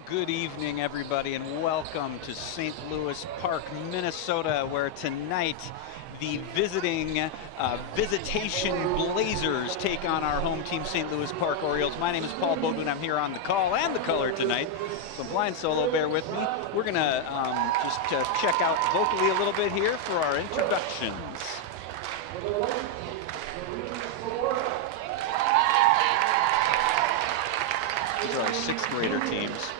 Well, good evening, everybody, and welcome to St. Louis Park, Minnesota, where tonight the visiting Visitation Blazers take on our home team, St. Louis Park Orioles. My name is Paul Beaudoin. I'm here on the call and the color tonight, so I'm flying solo. Bear with me. We're going to just check out vocally a little bit here for our introductions. These are our sixth grader teams.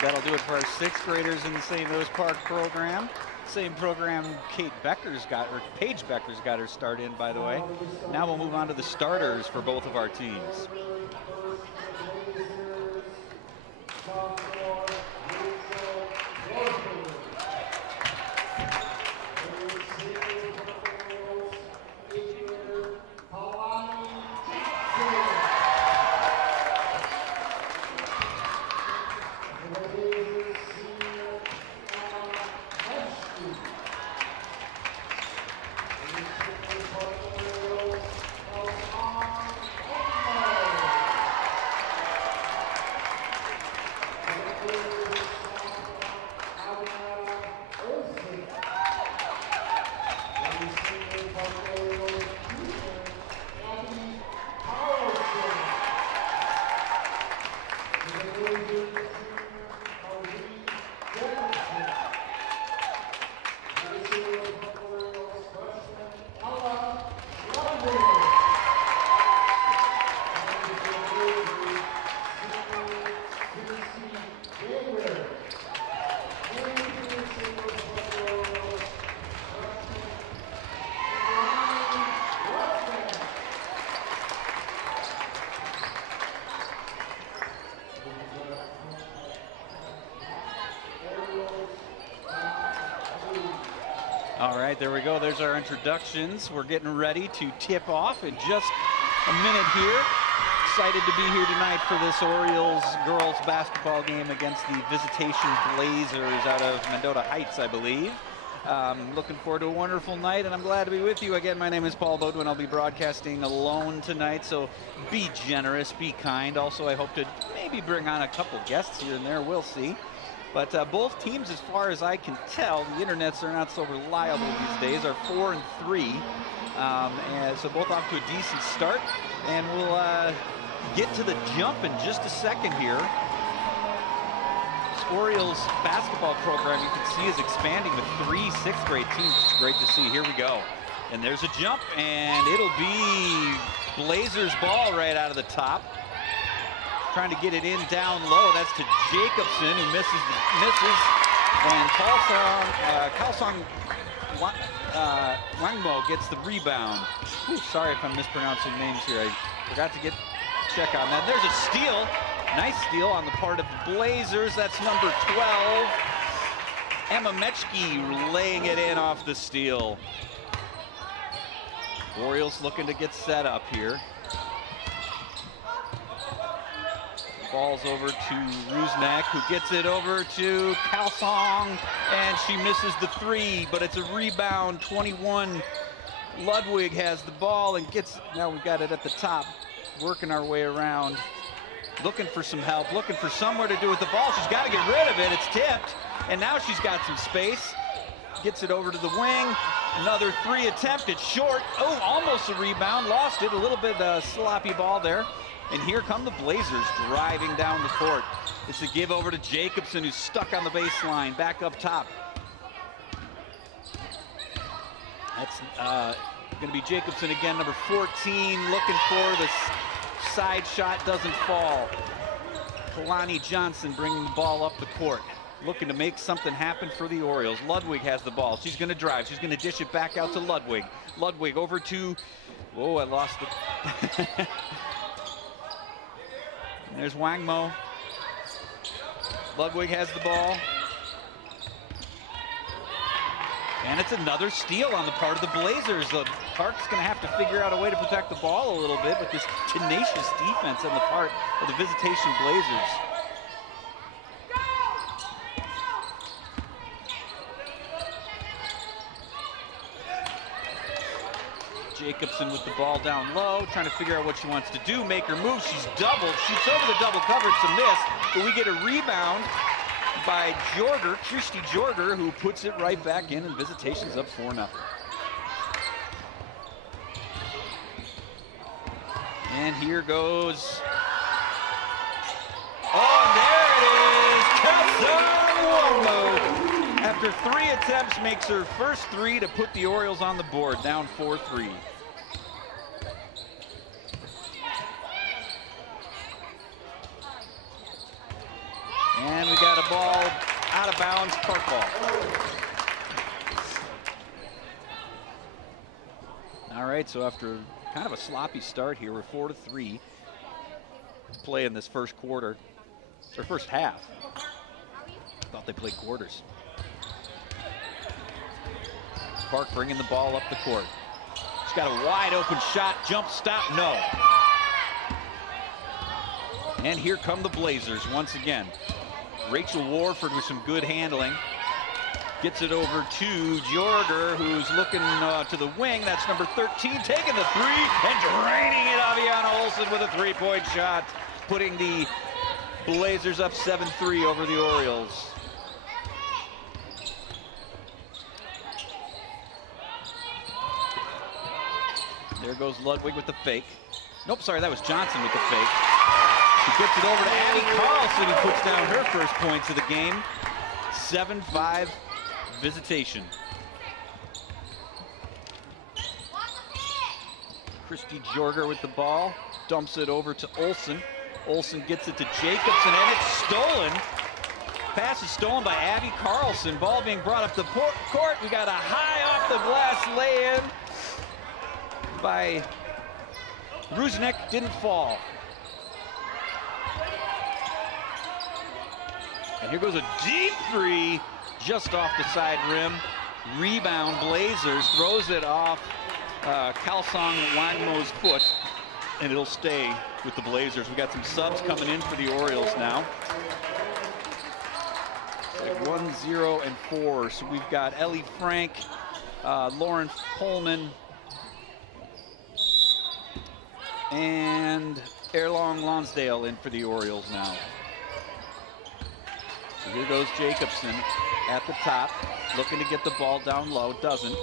That'll do it for our sixth graders in the St. Louis Park program. Same program Paige Becker's got her start in, by the way. Now we'll move on to the starters for both of our teams. All right, there we go. There's our introductions. We're getting ready to tip off in just a minute here. Excited to be here tonight for this Orioles girls basketball game against the Visitation Blazers out of Mendota Heights, I believe. Looking forward to a wonderful night, and I'm glad to be with you. Again, my name is Paul Beaudoin. I'll be broadcasting alone tonight, so be generous, be kind. Also, I hope to maybe bring on a couple guests here and there. We'll see. But both teams, as far as I can tell, the internets are not so reliable these days, are 4-3. And so both off to a decent start. And we'll get to the jump in just a second here. This Orioles basketball program, you can see, is expanding with 3 sixth grade teams. It's great to see. Here we go. And there's a jump, and it'll be Blazers ball right out of the top. Trying to get it in down low. That's to Jacobson, who misses. And Kalsong Wangmo gets the rebound. Ooh, sorry if I'm mispronouncing names here. I forgot to check on that. There's a steal. Nice steal on the part of the Blazers. That's number 12. Emma Mechke laying it in off the steal. Orioles looking to get set up here. Ball's over to Rusnak, who gets it over to Kalsong, and she misses the three, but it's a rebound. 21. Ludwig has the ball and gets, now we've got it at the top, working our way around, looking for some help, looking for somewhere to do with the ball. She's got to get rid of it. It's tipped, and now she's got some space. Gets it over to the wing. Another three attempt. It's short. Oh, almost a rebound. Lost it. A little bit sloppy ball there. And here come the Blazers driving down the court. It's a give over to Jacobson, who's stuck on the baseline, back up top. That's going to be Jacobson again, number 14, looking for the side shot, doesn't fall. Kalani Johnson bringing the ball up the court, looking to make something happen for the Orioles. Ludwig has the ball. She's going to drive. She's going to dish it back out to Ludwig. Ludwig over to, whoa, I lost it. There's Wangmo. Ludwig has the ball. And it's another steal on the part of the Blazers. Park's going to have to figure out a way to protect the ball a little bit with this tenacious defense on the part of the Visitation Blazers. Jacobson with the ball down low, trying to figure out what she wants to do, make her move. She's doubled, shoots over the double cover, it's a miss, but we get a rebound by Jorger, Christy Jorger, who puts it right back in, and Visitation's up 4-0. And here goes, oh, and there it is, Kalsong. After 3 attempts, makes her first 3 to put the Orioles on the board, down 4-3. And we got a ball out of bounds, Park ball. All right, so after kind of a sloppy start here, we're 4-3 to play in this first quarter, or first half. Thought they played quarters. Park bringing the ball up the court. She's got a wide open shot, jump stop, no. And here come the Blazers once again. Rachel Warford with some good handling. Gets it over to Jorger, who's looking to the wing. That's number 13, taking the three and draining it. Aviana Olsen with a three-point shot, putting the Blazers up 7-3 over the Orioles. There goes Ludwig with the fake. Nope, sorry, that was Johnson with the fake. He gets it over to Abby Carlson, who puts down her first points of the game. 7-5 Visitation. Christy Jorger with the ball, dumps it over to Olsen. Olsen gets it to Jacobson, and it's stolen. Pass is stolen by Abby Carlson. Ball being brought up the court. We got a high off the glass lay-in by Rusnak, didn't fall. And here goes a deep three just off the side rim. Rebound Blazers, throws it off Kalsong Wangmo's foot, and it'll stay with the Blazers. We got some subs coming in for the Orioles now. Like 1-0 and 4. So we've got Ellie Frank, Lauren Pullman, and Erlong Lonsdale in for the Orioles now. So here goes Jacobson at the top, looking to get the ball down low, doesn't.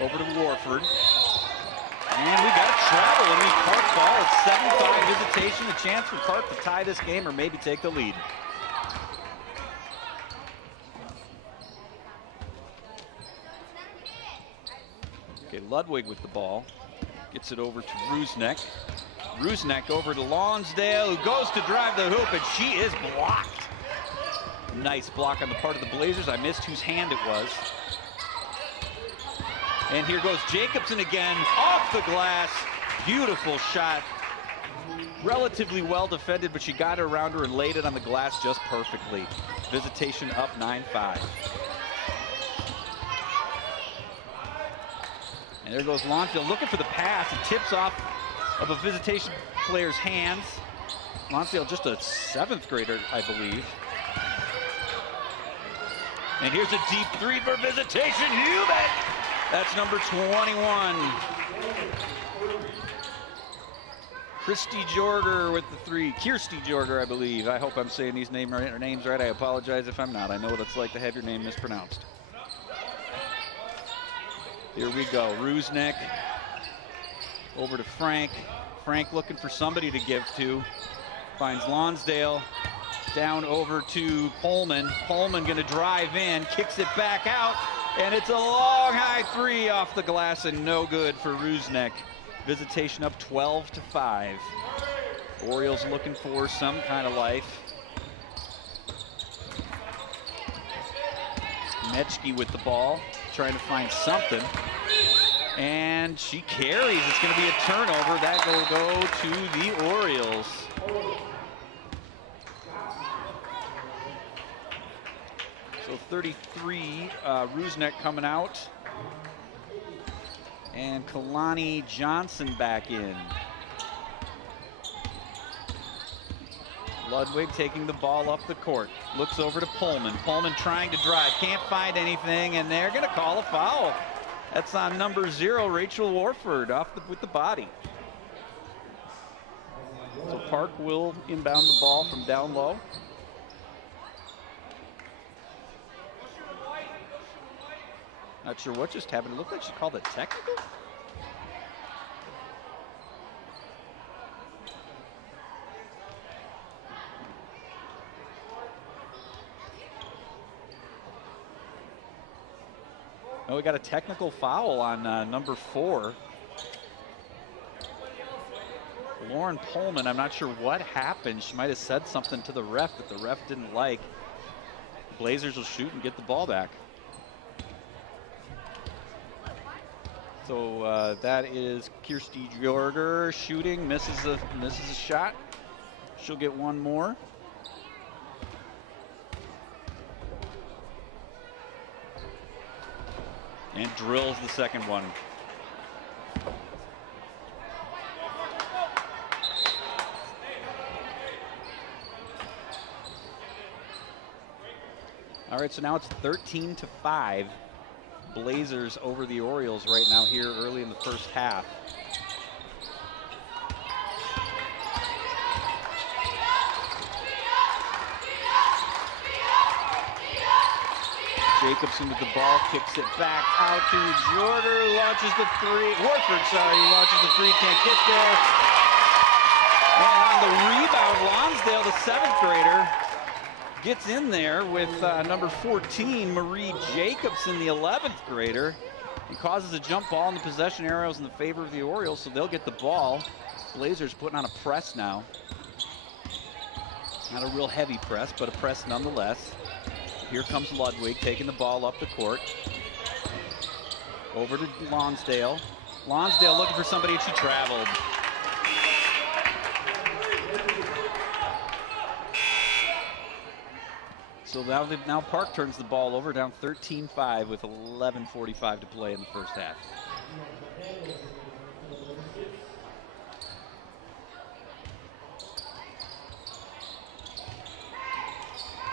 Over to Warford. And we got a travel, and we Park ball. It's 7-5 Visitation, a chance for Park to tie this game or maybe take the lead. Okay, Ludwig with the ball. Gets it over to Rusnak. Rusnak over to Lonsdale, who goes to drive the hoop, and she is blocked. Nice block on the part of the Blazers. I missed whose hand it was. And here goes Jacobson again, off the glass. Beautiful shot. Relatively well defended, but she got it around her and laid it on the glass just perfectly. Visitation up 9-5. And there goes Lonsdale looking for the pass. It tips off of a Visitation player's hands. Lonsdale, just a 7th grader, I believe. And here's a deep 3 for Visitation. You bet! That's number 21. Kirsty Jorger with the 3. Kirsty Jorger, I believe. I hope I'm saying these names right. I apologize if I'm not. I know what it's like to have your name mispronounced. Here we go. Rusnak over to Frank. Frank looking for somebody to give to. Finds Lonsdale. Down over to Pullman. Pullman going to drive in, kicks it back out, and it's a long high 3 off the glass and no good for Rusnak. Visitation up 12-5. Orioles looking for some kind of life. Metchke with the ball, trying to find something. And she carries. It's going to be a turnover. That will go to the Orioles. So 33, Rusnak coming out. And Kalani Johnson back in. Ludwig taking the ball up the court. Looks over to Pullman. Pullman trying to drive. Can't find anything, and they're going to call a foul. That's on number 0, Rachel Warford, with the body. So Park will inbound the ball from down low. Not sure what just happened. It looked like she called it technical. Oh, we got a technical foul on number 4. Lauren Pullman, I'm not sure what happened. She might have said something to the ref that the ref didn't like. Blazers will shoot and get the ball back. So that is Kirsty Jorger shooting, misses a shot. She'll get one more. And drills the second one. All right, so now it's 13-5. Blazers over the Orioles right now here early in the first half. Jacobson with the ball, kicks it back out to Jorger, launches the 3. Warford, sorry, launches the 3, can't get there. And on the rebound, Lonsdale, the 7th grader, gets in there with number 14, Marie Jacobson, the 11th grader. He causes a jump ball, and the possession arrows in the favor of the Orioles, so they'll get the ball. Blazers putting on a press now. Not a real heavy press, but a press nonetheless. Here comes Ludwig taking the ball up the court. Over to Lonsdale. Lonsdale looking for somebody, and she traveled. So now Park turns the ball over, down 13-5 with 11:45 to play in the first half.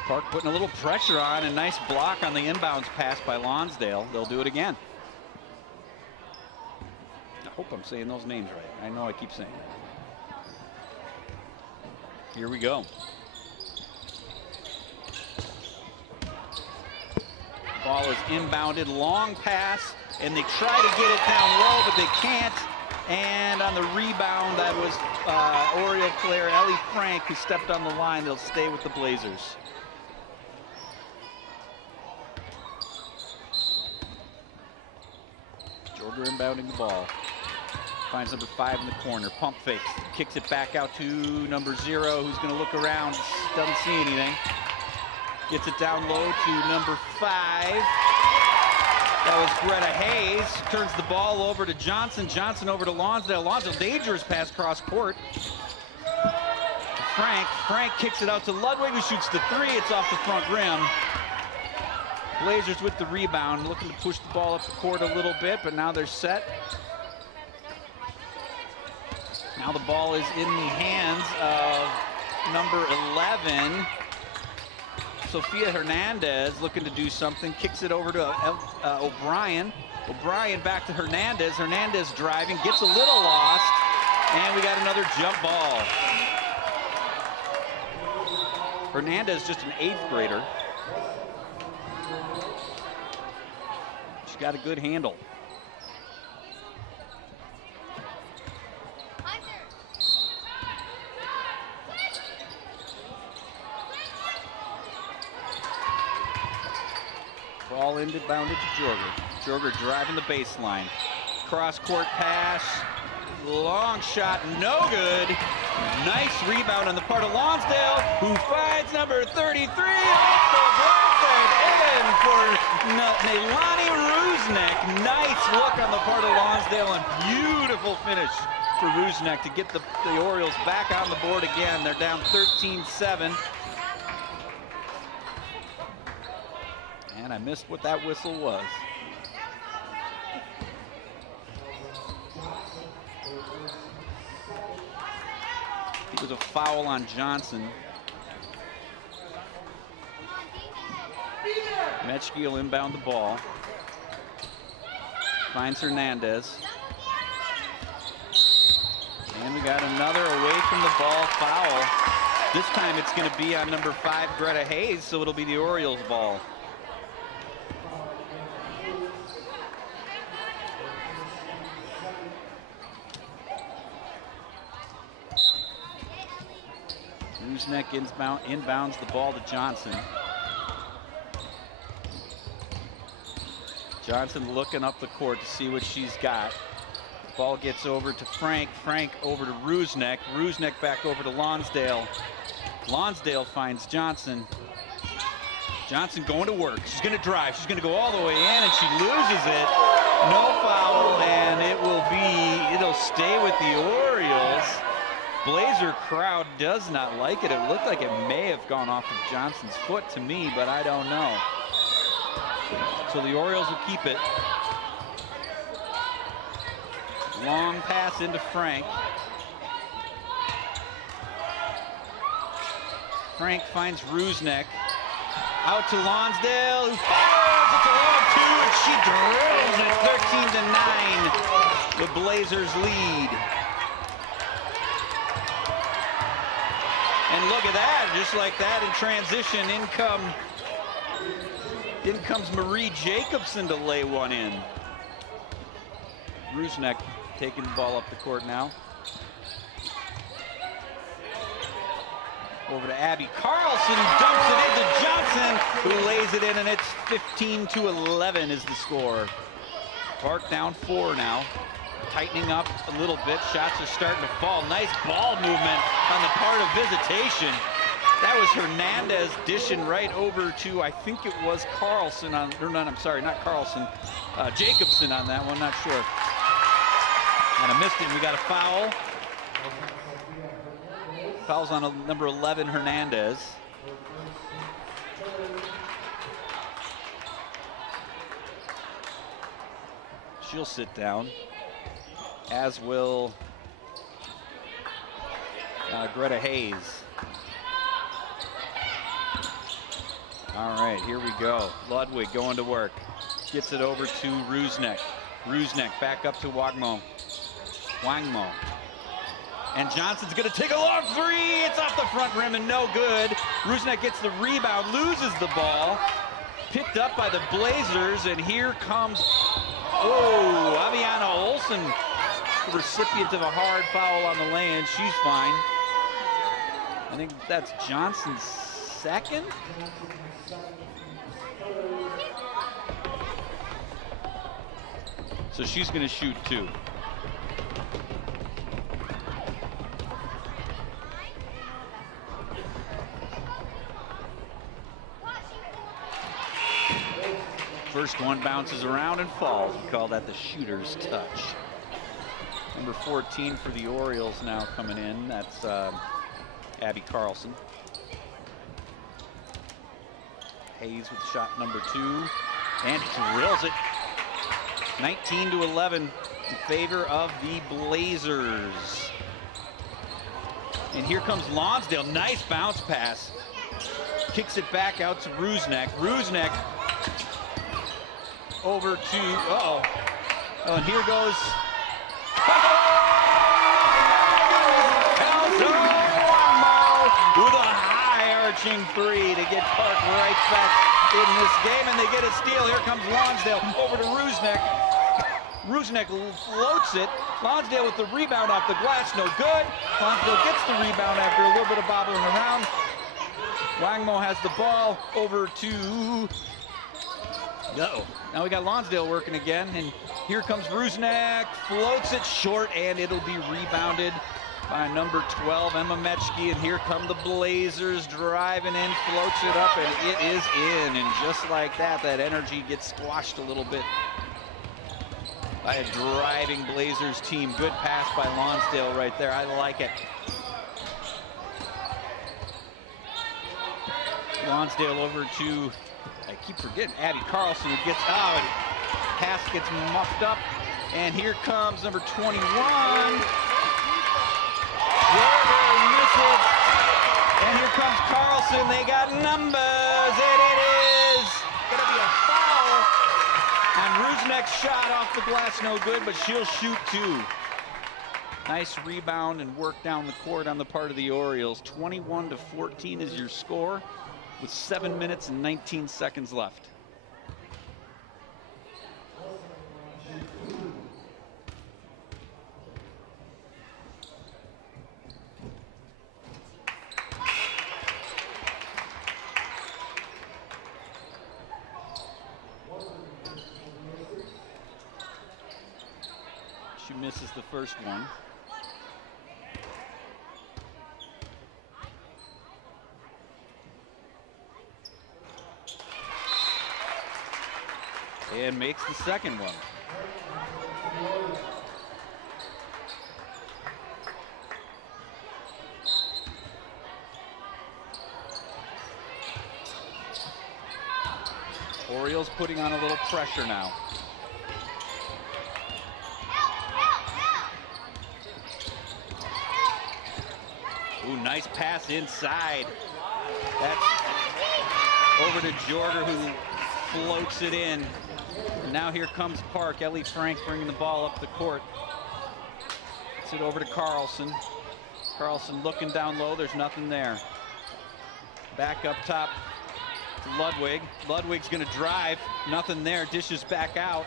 Park putting a little pressure on, and nice block on the inbounds pass by Lonsdale. They'll do it again. I hope I'm saying those names right. I know I keep saying it. Here we go. Ball is inbounded, long pass, and they try to get it down low, but they can't. And on the rebound, that was Oriole player Ellie Frank who stepped on the line. They'll stay with the Blazers. Jorger inbounding the ball. Finds number 5 in the corner. Pump fakes. Kicks it back out to number 0, who's going to look around. Doesn't see anything. Gets it down low to number 5. That was Greta Hayes. Turns the ball over to Johnson. Johnson over to Lonsdale. Lonsdale, dangerous pass cross court. Frank. Frank kicks it out to Ludwig, who shoots the 3. It's off the front rim. Blazers with the rebound, looking to push the ball up the court a little bit, but now they're set. Now the ball is in the hands of number 11, Sofia Hernandez, looking to do something. Kicks it over to O'Brien. O'Brien back to Hernandez. Hernandez driving, gets a little lost, and we got another jump ball. Hernandez, just an 8th grader. She's got a good handle. Ball inbounded to Jorger. Jorger driving the baseline. Cross-court pass. Long shot, no good. Nice rebound on the part of Lonsdale, who finds number 33. In for Neilani Rusnak. Nice look on the part of Lonsdale, and beautiful finish for Rusnak to get the Orioles back on the board again. They're down 13-7. And I missed what that whistle was. It was a foul on Johnson. Metschke will inbound the ball. Finds Hernandez. And we got another away from the ball foul. This time it's going to be on number 5, Greta Hayes, so it'll be the Orioles' ball. Rusnak inbounds the ball to Johnson. Johnson looking up the court to see what she's got. Ball gets over to Frank. Frank over to Rusnak. Rusnak back over to Lonsdale. Lonsdale finds Johnson. Johnson going to work. She's going to drive. She's going to go all the way in, and she loses it. No foul, and it'll stay with the Orioles. Blazer crowd does not like it. It looked like it may have gone off of Johnson's foot to me, but I don't know. So the Orioles will keep it. Long pass into Frank. Frank finds Rusnak. Out to Lonsdale, who fires. It's a long 2, and she drills it 13-9. The Blazers lead. And look at that, just like that in transition, in comes Marie Jacobson to lay one in. Rusnak taking the ball up the court now. Over to Abby Carlson, who dumps it into Johnson, who lays it in, and it's 15-11 is the score. Park down 4 now. Tightening up a little bit. Shots are starting to fall. Nice ball movement on the part of Visitation. That was Hernandez dishing right over to, I think it was Carlson on, or no, I'm sorry, not Carlson. Jacobson on that one, not sure. And I missed it, and we got a foul. Foul's on number 11, Hernandez. She'll sit down, as will Greta Hayes. All right, here we go. Ludwig going to work. Gets it over to Rusnak. Rusnak back up to Wangmo. And Johnson's gonna take a long 3. It's off the front rim and no good. Rusnak gets the rebound, loses the ball. Picked up by the Blazers, and here comes, Aviana Olsen, the recipient of a hard foul on the lay-in. She's fine. I think that's Johnson's second. So she's gonna shoot 2. First one bounces around and falls. We call that the shooter's touch. Number 14 for the Orioles now coming in. That's Abby Carlson. Hayes with shot number 2, and drills it. 19-11 in favor of the Blazers. And here comes Lonsdale. Nice bounce pass. Kicks it back out to Rusnak. Rusnak over to, oh, and here goes. With a high-arching 3 to get Park right back in this game, and they get a steal. Here comes Lonsdale over to Rusnak. Rusnak floats it. Lonsdale with the rebound off the glass, no good. Lonsdale gets the rebound after a little bit of bobbling around. Wangmo has the ball over to, now we got Lonsdale working again, and here comes Rusnak, floats it short, and it'll be rebounded by number 12, Emma Metschke, and here come the Blazers driving in, floats it up, and it is in. And just like that, that energy gets squashed a little bit by a driving Blazers team. Good pass by Lonsdale right there. I like it. Lonsdale over to, I keep forgetting, Abby Carlson, who gets out, and pass gets muffed up, and here comes number 21. Jorger misses, and here comes Carlson. They got numbers, and it is going to be a foul. And Rusnak's shot off the glass, no good, but she'll shoot 2. Nice rebound and work down the court on the part of the Orioles. 21-14 is your score with 7 minutes and 19 seconds left. She misses the first one. And makes the second one. Orioles putting on a little pressure now. Ooh, nice pass inside. That's over to Jorger, who floats it in. And now here comes Park. Ellie Frank bringing the ball up the court. Gets it over to Carlson. Carlson looking down low. There's nothing there. Back up top to Ludwig. Ludwig's going to drive. Nothing there. Dishes back out.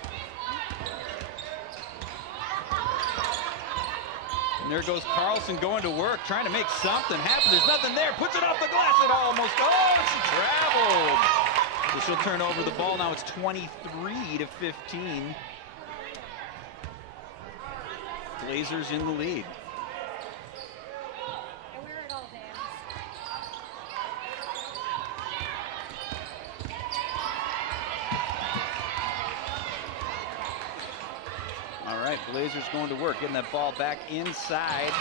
And there goes Carlson going to work, trying to make something happen. There's nothing there. Puts it off the glass. It almost, oh, she traveled. So she'll turn over the ball. Now it's 23-15. Blazers in the lead. All right, Blazers going to work, getting that ball back inside.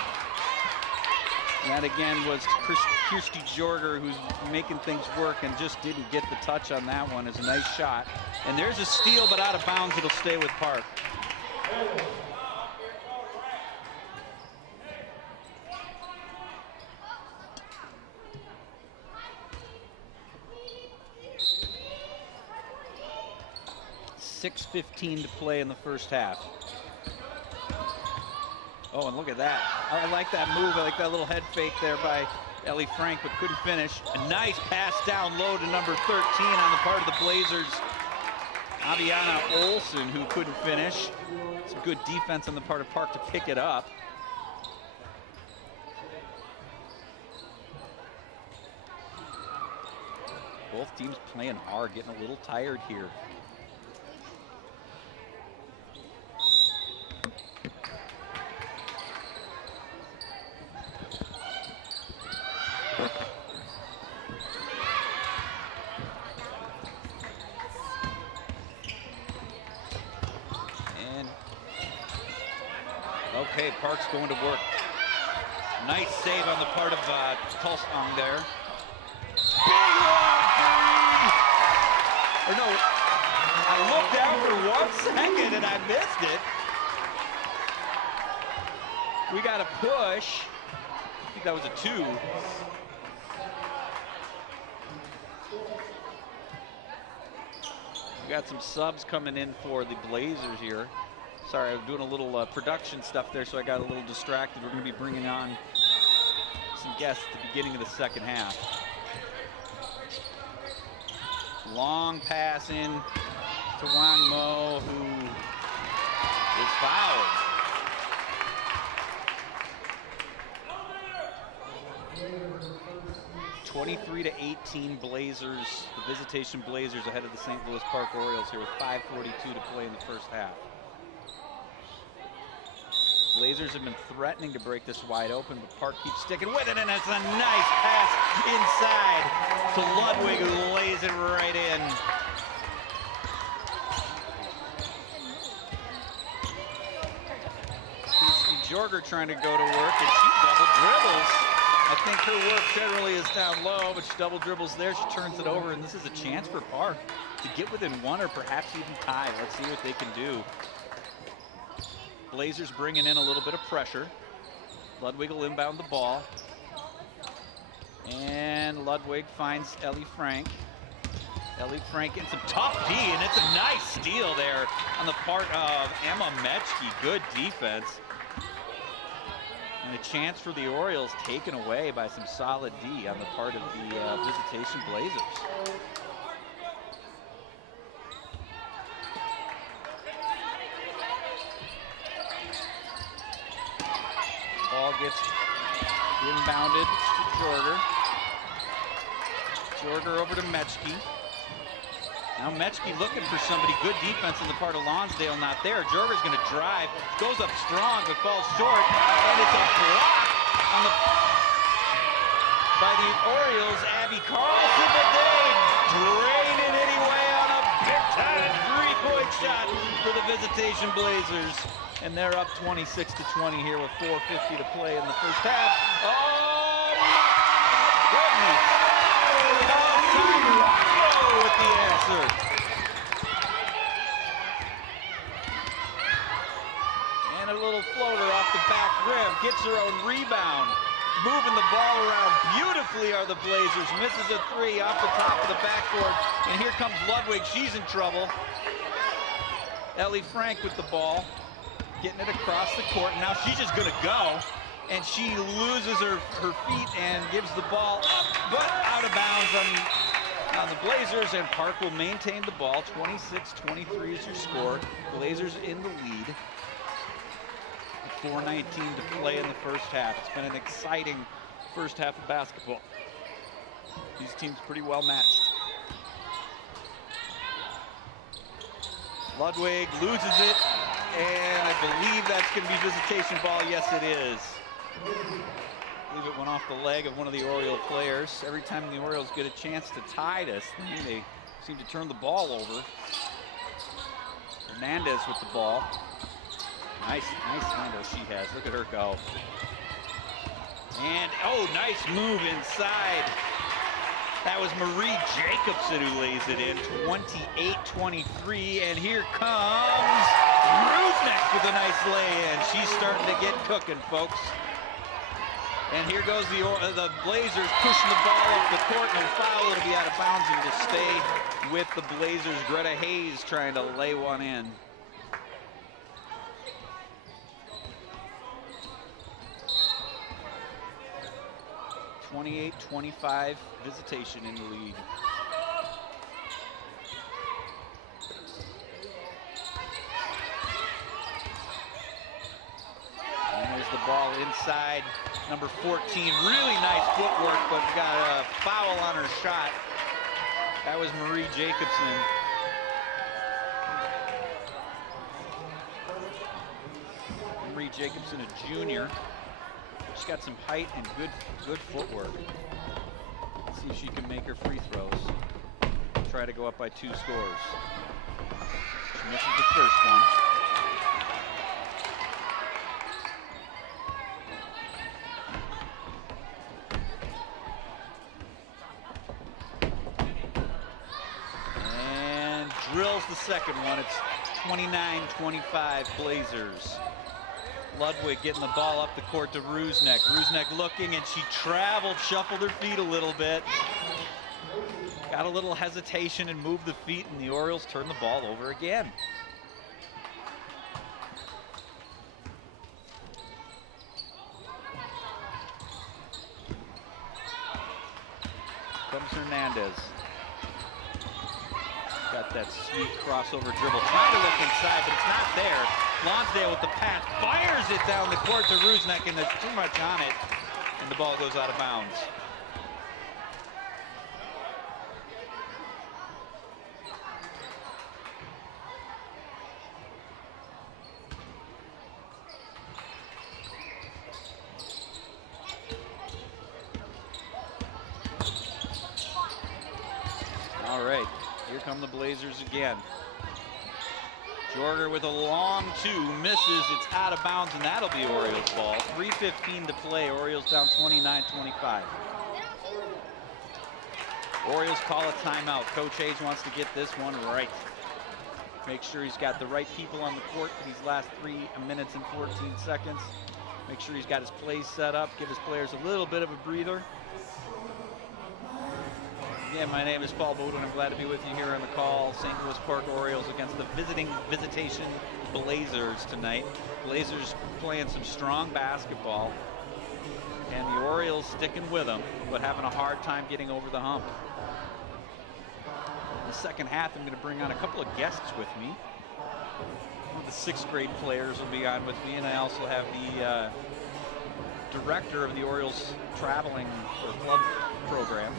And that again was Kirsty Jorger, who's making things work and just didn't get the touch on that one. It's a nice shot. And there's a steal, but out of bounds. It'll stay with Park. .6:15 to play in the first half. Oh, and look at that. I like that move. I like that little head fake there by Ellie Frank, but couldn't finish. A nice pass down low to number 13 on the part of the Blazers. Aviana Olsen, who couldn't finish. Some good defense on the part of Park to pick it up. Both teams playing hard, getting a little tired here. Okay, Park's going to work. Nice save on the part of Tulsong there. Big long feed Or no, I looked down for 1 second and I missed it. We got a push. I think that was a 2. We got some subs coming in for the Blazers here. Sorry, I'm doing a little production stuff there, so I got a little distracted. We're going to be bringing on some guests at the beginning of the second half. Long pass in to Wang Mo, who is fouled. 23-18 Blazers, the Visitation Blazers ahead of the St. Louis Park Orioles here with 5:42 to play in the first half. Blazers have been threatening to break this wide open, but Park keeps sticking with it, and it's a nice pass inside to Ludwig, who lays it right in. Jorger trying to go to work, and she double dribbles. I think her work generally is down low, but she double dribbles there. She turns it over, and this is a chance for Park to get within 1 or perhaps even tie. Let's see what they can do. Blazers bringing in a little bit of pressure. Ludwig will inbound the ball. And Ludwig finds Ellie Frank. Ellie Frank in some tough D, and it's a nice steal there on the part of Emma Mechke. Good defense. And a chance for the Orioles taken away by some solid D on the part of the Visitation Blazers. Ball gets inbounded to Jorger. Jorger over to Mechke. Now Mechke looking for somebody. Good defense on the part of Lonsdale, not there. Jorger's going to drive, goes up strong, but falls short. And it's a block on by the Orioles. Abby Carlson, but they drain it anyway on a big-time three-point shot for the Visitation Blazers. And they're up 26-20 here with 4:50 to play in the first half. Oh, my goodness! With the answer. And a little floater off the back rim. Gets her own rebound. Moving the ball around beautifully are the Blazers. Misses a 3 off the top of the backboard. And here comes Ludwig. She's in trouble. Ellie Frank with the ball. Getting it across the court. Now she's just going to go. And she loses her feet and gives the ball up, but out of bounds on the Blazers, and Park will maintain the ball. 26-23 is your score. Blazers in the lead. 4:19 to play in the first half. It's been an exciting first half of basketball. These teams pretty well matched. Ludwig loses it, and I believe that's going to be visitation ball. Yes, it is. I believe it went off the leg of one of the Oriole players. Every time the Orioles get a chance to tie this thing, they seem to turn the ball over. Hernandez with the ball. Nice handle she has. Look at her go. And, oh, nice move inside. That was Marie Jacobson who lays it in. 28-23, and here comes Rusnak with a nice lay-in. She's starting to get cooking, folks. And here goes the Blazers pushing the ball up the court. No foul. It'll be out of bounds and to stay with the Blazers. Greta Hayes trying to lay one in. (28-25) Visitation in the lead. And there's the ball inside. Number 14, really nice footwork, but got a foul on her shot. That was Marie Jacobson. Marie Jacobson, a junior. She's got some height and good footwork. Let's see if she can make her free throws. Try to go up by 2 scores. She misses the first one. drills the second one. It's 29-25 Blazers. Ludwig getting the ball up the court to Rusnak. Rusnak looking, and she traveled, shuffled her feet a little bit. Got a little hesitation and moved the feet, and the Orioles turn the ball over again. Comes Hernandez. Got that sweet crossover dribble. Trying to look inside, but it's not there. Lonsdale with the pass, fires it down the court to Rusnak, and there's too much on it, and the ball goes out of bounds. All right, here come the Blazers again. Jorger with a long two, misses, it's out of bounds, and that'll be Orioles ball. 3:15 to play, Orioles down 29-25. Orioles call a timeout. Coach Hayes wants to get this one right. Make sure he's got the right people on the court for these last 3 minutes and 14 seconds. Make sure he's got his plays set up, give his players a little bit of a breather. Yeah, my name is Paul Bowden. I'm glad to be with you here on the call. St. Louis Park Orioles against the Visitation Blazers tonight. Blazers playing some strong basketball, and the Orioles sticking with them, but having a hard time getting over the hump. In the second half, I'm going to bring on a couple of guests with me. One of the 6th grade players will be on with me, and I also have the director of the Orioles traveling or club program,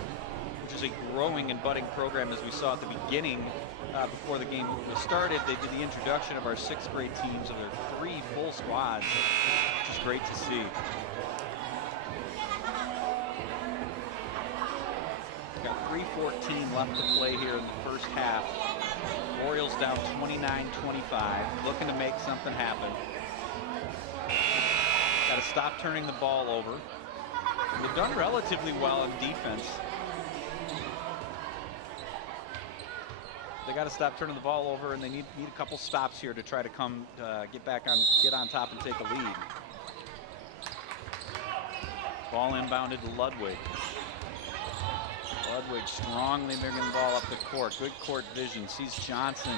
which is a growing and budding program. As we saw at the beginning, before the game started, they did the introduction of our 6th grade teams of their 3 full squads, which is great to see. Got 3:14 left to play here in the first half. Orioles down 29-25, looking to make something happen. Got to stop turning the ball over. They've done relatively well in defense. They got to stop turning the ball over, and they need a couple stops here to try to get on top and take a lead. Ball inbounded to Ludwig. Ludwig strongly bringing the ball up the court. Good court vision. Sees Johnson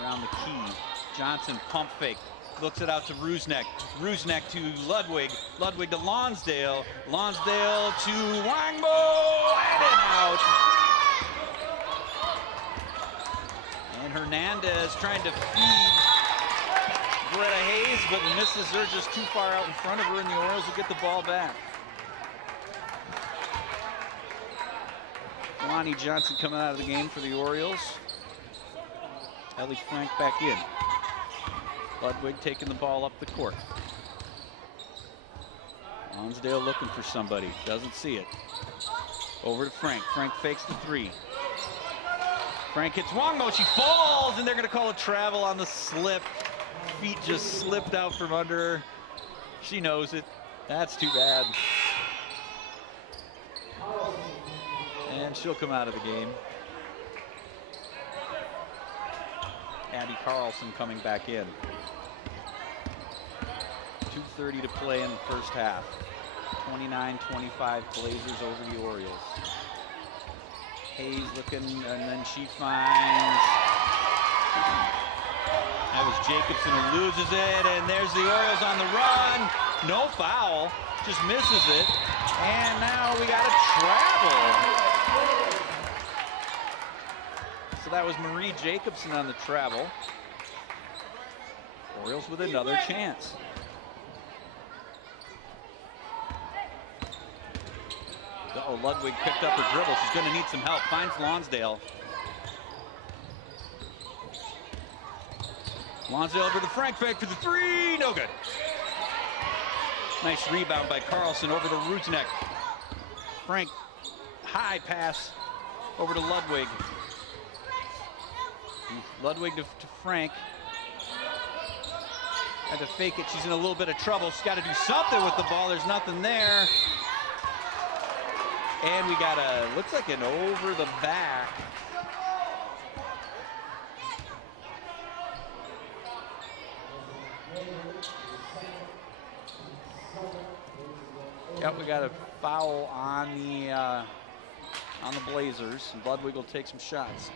around the key. Johnson pump fake. Looks it out to Rusnak. Rusnak to Ludwig. Ludwig to Lonsdale. Lonsdale to Wangbo. And in out. And Hernandez trying to feed Greta Hayes, but misses her, just too far out in front of her, and the Orioles will get the ball back. Lonnie Johnson coming out of the game for the Orioles. Ellie Frank back in. Ludwig taking the ball up the court. Lonsdale looking for somebody, doesn't see it. Over to Frank. Frank fakes the 3. Frank hits Wangmo, she falls, and they're going to call a travel on the slip. Feet just slipped out from under her. She knows it. That's too bad. And she'll come out of the game. Abby Carlson coming back in. 2:30 to play in the first half. 29-25 Blazers over the Orioles. Hayes looking, and then she finds, that was Jacobson who loses it, and there's the Orioles on the run. No foul, just misses it, and now we got a travel. So that was Marie Jacobson on the travel. Orioles with another chance. Uh-oh, Ludwig picked up her dribble. She's going to need some help. Finds Lonsdale. Lonsdale over to Frank. Back for the 3. No good. Nice rebound by Carlson over to Rusnak. Frank, high pass over to Ludwig. Ludwig to Frank. Had to fake it. She's in a little bit of trouble. She's got to do something with the ball. There's nothing there. And we got looks like an over the back Yep, we got a foul on the Blazers, and Ludwig will take some shots.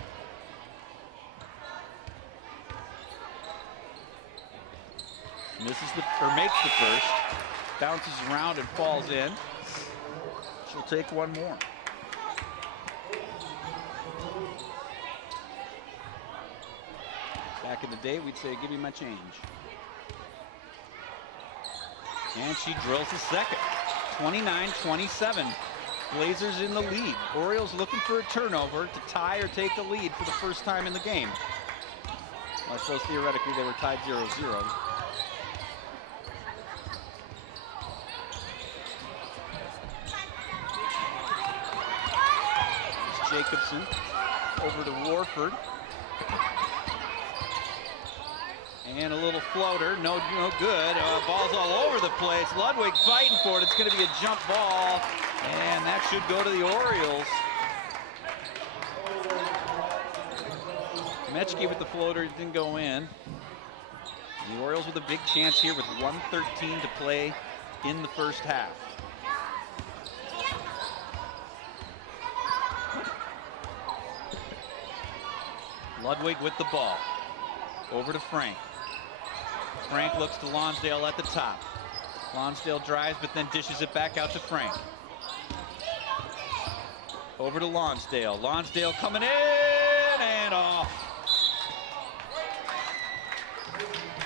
Misses makes the first, bounces around and falls in. She'll take one more. Back in the day, we'd say, give me my change. And she drills the second. 29-27. Blazers in the lead. Orioles looking for a turnover to tie or take the lead for the first time in the game. Well, I suppose theoretically they were tied 0-0. Jacobson over to Warford. And a little floater, no good. Ball's all over the place. Ludwig fighting for it. It's going to be a jump ball, and that should go to the Orioles. Mechke with the floater, it didn't go in. The Orioles with a big chance here with 1:13 to play in the first half. Ludwig with the ball. Over to Frank. Frank looks to Lonsdale at the top. Lonsdale drives, but then dishes it back out to Frank. Over to Lonsdale. Lonsdale coming in and off.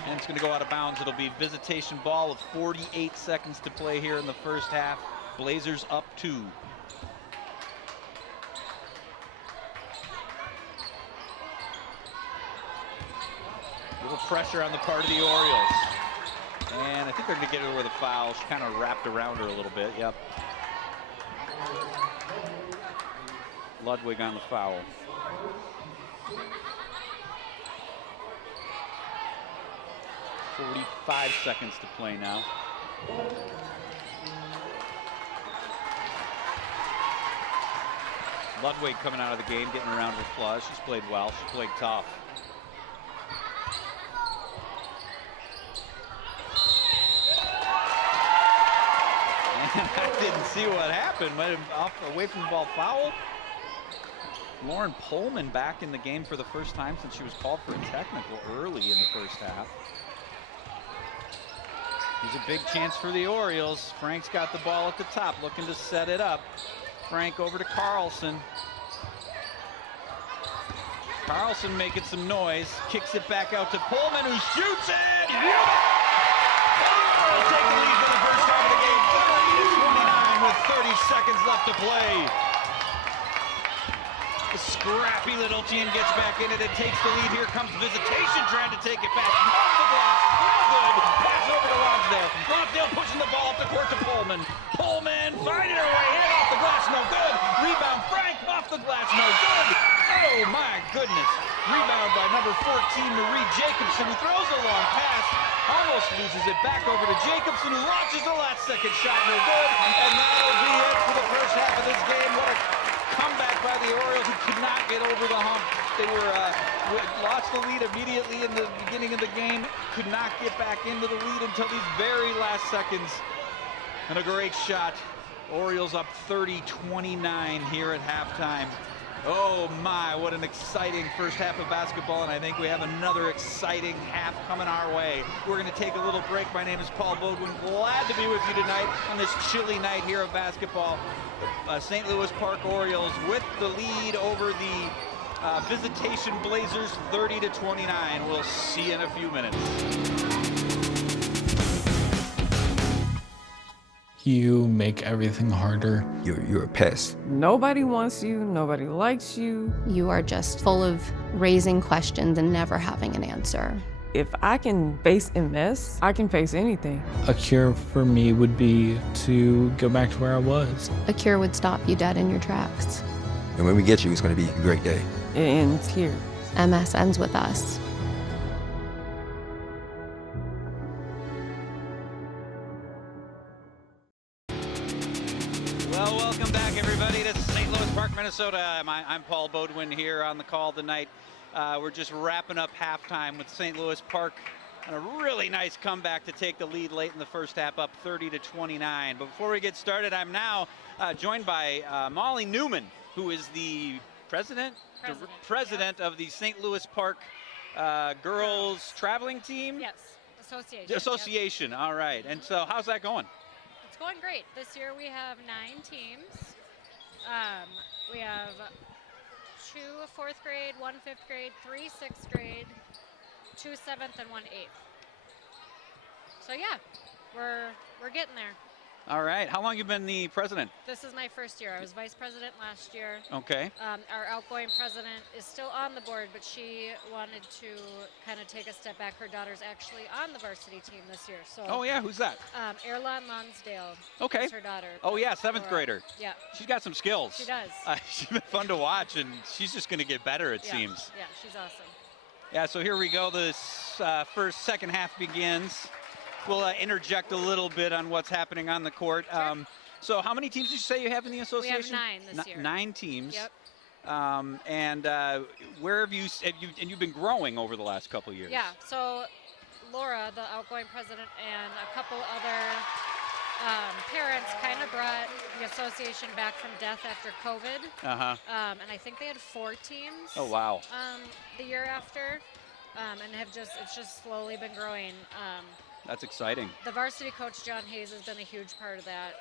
And it's going to go out of bounds. It'll be visitation ball with 48 seconds to play here in the first half. Blazers up 2. Little pressure on the part of the Orioles. And I think they're going to get her with a foul. She kind of wrapped around her a little bit. Yep. Ludwig on the foul. "45 seconds to play now. Ludwig coming out of the game, getting around with flush. She's played well. She played tough. I didn't see what happened. Might have off away from the ball, foul. Lauren Pullman back in the game for the first time since she was called for a technical early in the first half. Here's a big chance for the Orioles. Frank's got the ball at the top, looking to set it up. Frank over to Carlson. Carlson making some noise, kicks it back out to Pullman, who shoots it. We'll take the lead for the first half of the game, 30-29 with 30 seconds left to play. The scrappy little team gets back in it and takes the lead. Here comes Visitation trying to take it back off the glass. No good. Pass over to Lonsdale. Lonsdale pushing the ball up the court to Pullman. Pullman finding her way in off the glass. No good. Rebound Frank off the glass. No good. Oh my goodness. Rebound by number 14, Marie Jacobson, who throws a long pass. Almost loses it back over to Jacobson, who launches the last second shot. No good. And that'll be it for the first half of this game. What a comeback by the Orioles, who could not get over the hump. They were lost the lead immediately in the beginning of the game, could not get back into the lead until these very last seconds. And a great shot. Orioles up 30-29 here at halftime. Oh my, what an exciting first half of basketball, and I think we have another exciting half coming our way. We're going to take a little break. My name is Paul Bodwin. Glad to be with you tonight on this chilly night here of basketball. St. Louis Park Orioles with the lead over the Visitation Blazers, 30-29. We'll see you in a few minutes. You make everything harder. You're a pest. Nobody wants you. Nobody likes you. You are just full of raising questions and never having an answer. If I can face MS, I can face anything. A cure for me would be to go back to where I was. A cure would stop you dead in your tracks. And when we get you, it's going to be a great day. It ends here. MS ends with us. Well, welcome back, everybody, to St. Louis Park, Minnesota. I'm Paul Bodwin here on the call tonight. We're just wrapping up halftime with St. Louis Park And a really nice comeback to take the lead late in the first half, up 30-29. But before we get started, I'm now joined by Molly Newman, who is the president of the St. Louis Park girls traveling team? Yes, association. Association, all right. And so how's that going? It's going great. This year we have 9 teams. We have 2 4th grade, 1 5th grade, 3 6th grade, 2 7th, and 1 8th. So yeah, we're getting there. All right. How long you been the president? This is my first year. I was vice president last year. Okay. Our outgoing president is still on the board, but she wanted to kind of take a step back. Her daughter's actually on the varsity team this year. So. Oh yeah, who's that? Erlon Lonsdale. Okay. Is her daughter. Oh yeah, 7th grader. Yeah. She's got some skills. She does. She's been fun to watch, and she's just going to get better, it seems. Yeah, she's awesome. Yeah, so here we go. This second half begins. We'll interject a little bit on what's happening on the court. Sure. So how many teams did you say you have in the association? We have 9 this year. 9 teams. Yep. And where have you've been growing over the last couple of years? Yeah, so Laura, the outgoing president, and a couple other parents kind of brought the association back from death after COVID. Uh-huh. And I think they had 4 teams. Oh, wow. The year after, and it's just slowly been growing. That's exciting. The varsity coach, John Hayes, has been a huge part of that,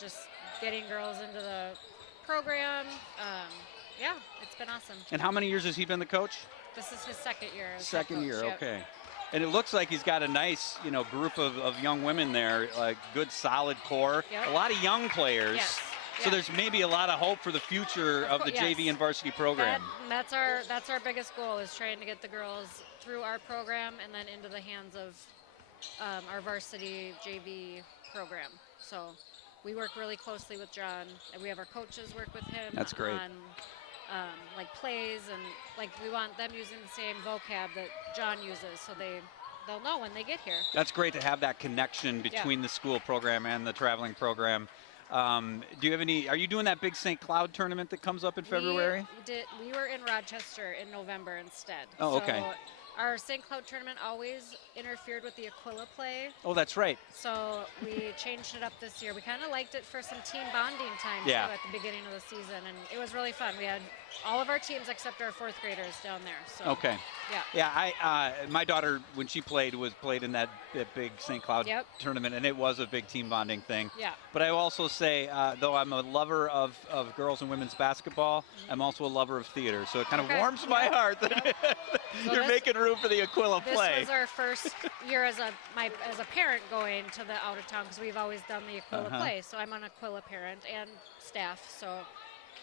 just getting girls into the program. Yeah, it's been awesome. And how many years has he been the coach? This is his 2nd year. As Second head coach. year, Yep. okay. And it looks like he's got a nice, group of young women there, like good, solid core. Yep. A lot of young players. Yes. So Yeah. there's maybe a lot of hope for the future of the JV and varsity program. That's our biggest goal, is trying to get the girls through our program and then into the hands of our varsity JV program. So we work really closely with John, and we have our coaches work with him. That's great. On like plays, and like we want them using the same vocab that John uses, so they'll know when they get here. That's great to have that connection between the school program and the traveling program. Do you have are you doing that big St. Cloud tournament that comes up in February? We were in Rochester in November instead. Oh, okay. So our St. Cloud tournament always interfered with the Aquila play. Oh, that's right. So we changed it up this year. We kind of liked it for some team bonding time too at the beginning of the season, and it was really fun. We had all of our teams except our 4th graders down there. So okay. Yeah. Yeah, my daughter, when she played in that big St. Cloud tournament, and it was a big team bonding thing. Yeah. But I also say, though I'm a lover of girls and women's basketball, I'm also a lover of theater. So it kind of warms my heart that you're making room for the Aquila play. This was our first year as a parent going to the out of town, because we've always done the Aquila play. So I'm an Aquila parent and staff, so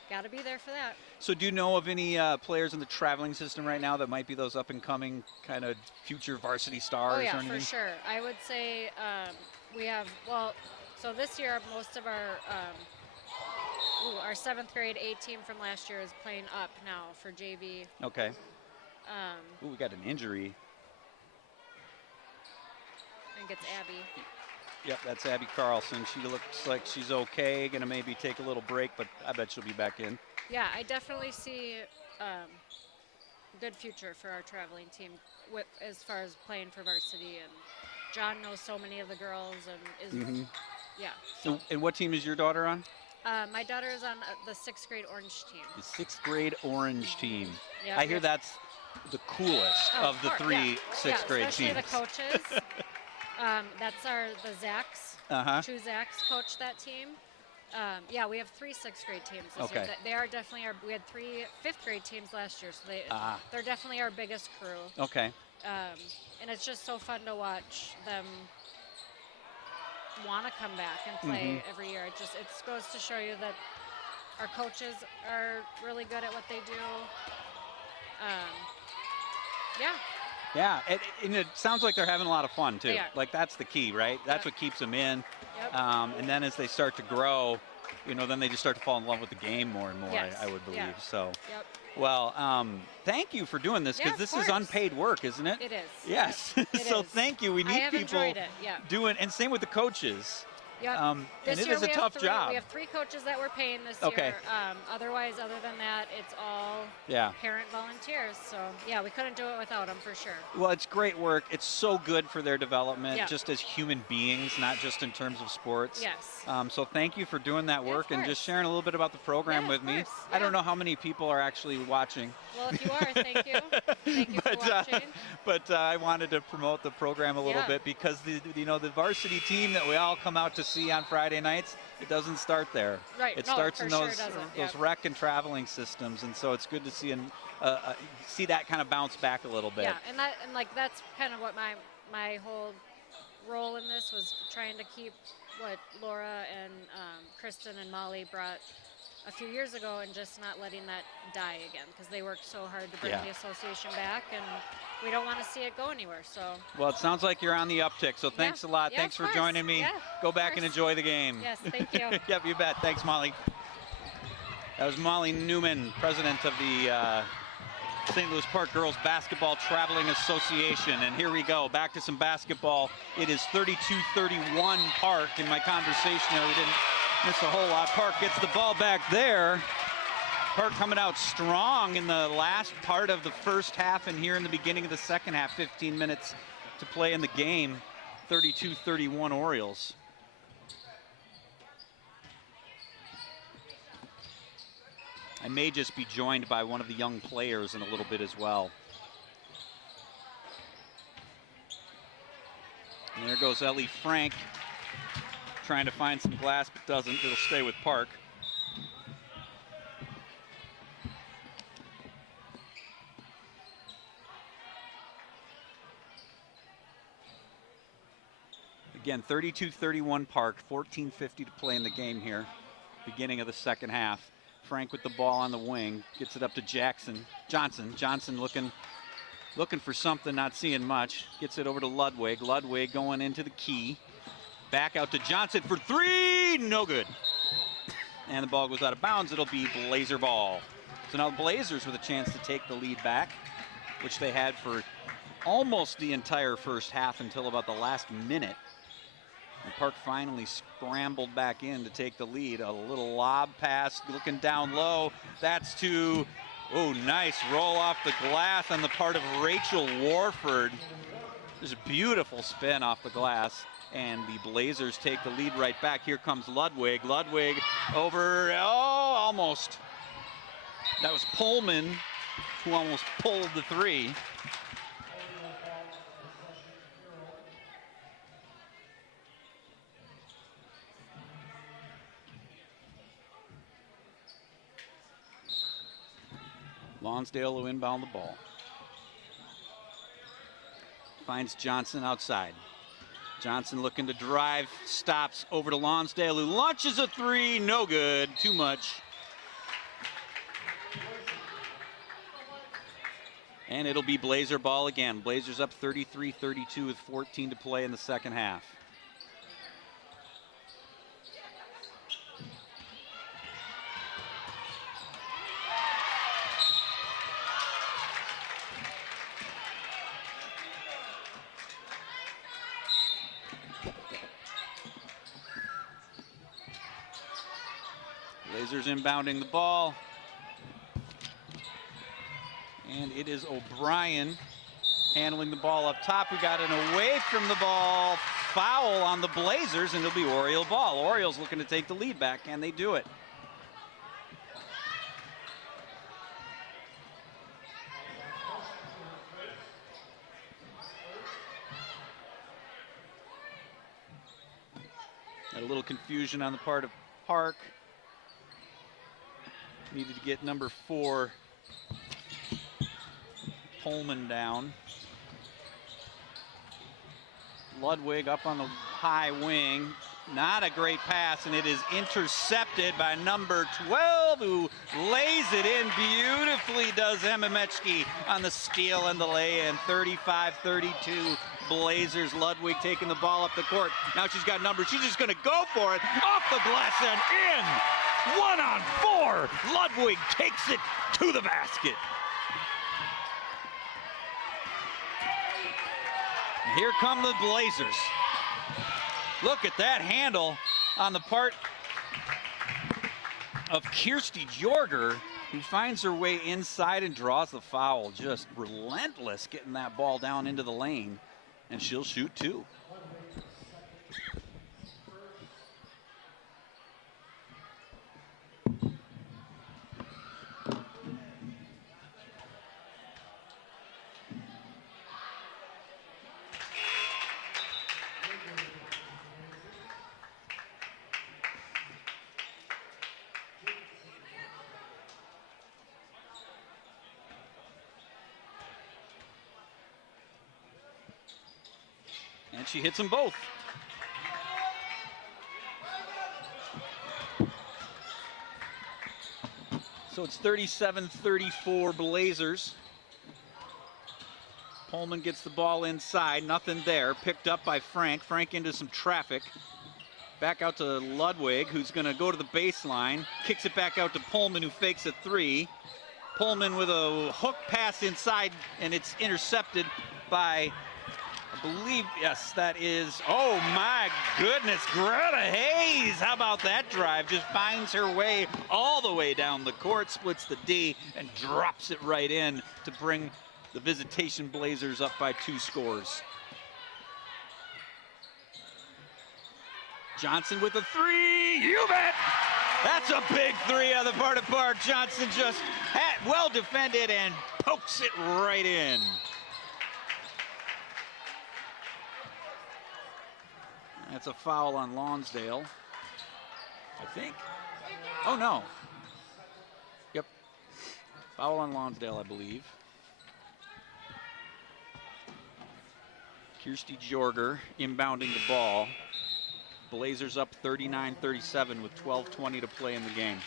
got to be there for that. So do you know of any players in the traveling system right now that might be those up and coming kind of future varsity stars? Oh yeah, or anything? for sure. I would say we have, so this year most of our 7th grade A team from last year is playing up now for JV. Okay. We got an injury. I think it's Abby. Yep, that's Abby Carlson. She looks like she's okay, going to maybe take a little break, but I bet she'll be back in. Yeah, I definitely see good future for our traveling team as far as playing for varsity. And John knows so many of the girls and is, yeah. So. And what team is your daughter on? My daughter is on the 6th grade orange team. The 6th grade orange team. Yep, I hear that's the coolest of the 3 6th grade especially teams. Especially the coaches. That's the Zacks. 2 Zacks coach that team. Yeah, we have 3 6th grade teams this year. They are definitely we had 3 5th grade teams last year, so they're definitely our biggest crew. Okay. And it's just so fun to watch them want to come back and play every year. It goes to show you that our coaches are really good at what they do. Yeah. Yeah, and it sounds like they're having a lot of fun too. Like that's the key, right? That's what keeps them in. Yep. And then as they start to grow, then they just start to fall in love with the game more and more. Yes. I would believe. Yeah. So. Yep. Well, thank you for doing this, because this is unpaid work, isn't it? It is. Yes. It so is. thank you. We need I have people enjoyed it. Yeah. doing, and same with the coaches. Yep. And This it year is a we have tough job. We have 3 coaches that we're paying this Okay. year. Otherwise, other than that, it's all Yeah. parent volunteers. So, yeah, we couldn't do it without them for sure. Well, it's great work. It's so good for their development, Yeah. just as human beings, not just in terms of sports. Yes. So thank you for doing that Yeah, of work and just course. sharing a little bit about the program Yeah, with of me. course. I don't Yeah. know how many people are actually watching. Well, if you are, thank you. Thank you for watching. But I wanted to promote the program a little Yeah. bit because the varsity team that we all come out to see on Friday nights, it doesn't start there. Right. It No, starts for in sure those doesn't. those Yeah. rec and traveling systems, and so it's good to see that kind of bounce back a little bit. Yeah, and that's kind of what my whole role in this was, trying to keep what Laura and Kristen and Molly brought a few years ago, and just not letting that die again, because they worked so hard to bring Yeah. the association back, and we don't want to see it go anywhere. So Well, it sounds like you're on the uptick, so thanks a lot. Yeah, Thanks of for course. joining me. Yeah, Go of back and course. enjoy the game. yes, thank you. Yep, you bet. Thanks, Molly. That was Molly Newman, president of the St. Louis Park Girls Basketball Traveling Association. And here we go, back to some basketball. It is 32-31 Park. In my conversation there, we didn't miss a whole lot. Park gets the ball back there. Park coming out strong in the last part of the first half and here in the beginning of the second half. 15 minutes to play in the game. 32-31 Orioles. I may just be joined by one of the young players in a little bit as well. And there goes Ellie Frank, trying to find some glass, but doesn't. It'll stay with Park. Again, 32-31 Park, 14:50 to play in the game here, beginning of the second half. Frank with the ball on the wing, gets it up to Johnson. Johnson looking for something, not seeing much. Gets it over to Ludwig. Ludwig going into the key. Back out to Johnson for three, no good. And the ball goes out of bounds. It'll be Blazer ball. So now the Blazers with a chance to take the lead back, which they had for almost the entire first half until about the last minute. And Park finally scrambled back in to take the lead. A little lob pass, looking down low. That's to, oh, nice roll off the glass on the part of Rachel Warford. There's a beautiful spin off the glass. And the Blazers take the lead right back. Here comes Ludwig. Ludwig over, oh, almost. That was Pullman who almost pulled the three. Lonsdale will inbound the ball. Finds Johnson outside. Johnson looking to drive, stops over to Lonsdale, who launches a three, no good, too much. And it'll be Blazer ball again. Blazers up 33-32 with 14 to play in the second half. Blazers inbounding the ball. And it is O'Brien handling the ball up top. We got an away from the ball foul on the Blazers, and it'll be Oriole ball. Orioles looking to take the lead back, and they do it. Had a little confusion on the part of Park. Needed to get number 4, Pullman, down. Ludwig up on the high wing. Not a great pass, and it is intercepted by number 12, who lays it in beautifully, does Emma Mechke on the steal and the lay-in. 35-32 Blazers. Ludwig taking the ball up the court. Now she's got numbers. She's just going to go for it. Off the glass and in. 1-on-4. Ludwig takes it to the basket. Here come the Blazers. Look at that handle. on the part of Kirsty Jorger, who finds her way inside and draws the foul. Just relentless getting that ball down into the lane, and she'll shoot two. And she hits them both. So it's 37-34 Blazers. Pullman gets the ball inside, nothing there. Picked up by Frank. Frank into some traffic. Back out to Ludwig, who's going to go to the baseline. Kicks it back out to Pullman, who fakes a three. Pullman with a hook pass inside, and it's intercepted by, I believe, yes, that is, oh my goodness, Greta Hayes. How about that drive? Just finds her way all the way down the court, splits the D, and drops it right in to bring the Visitation Blazers up by 2 scores. Johnson with a three, you bet! That's a big three on the part of Park. Johnson just had well defended and pokes it right in. That's a foul on Lonsdale, I think. Oh no. Yep. Foul on Lonsdale, I believe. Kirsty Jorger inbounding the ball. Blazers up 39-37 with 12:20 to play in the game.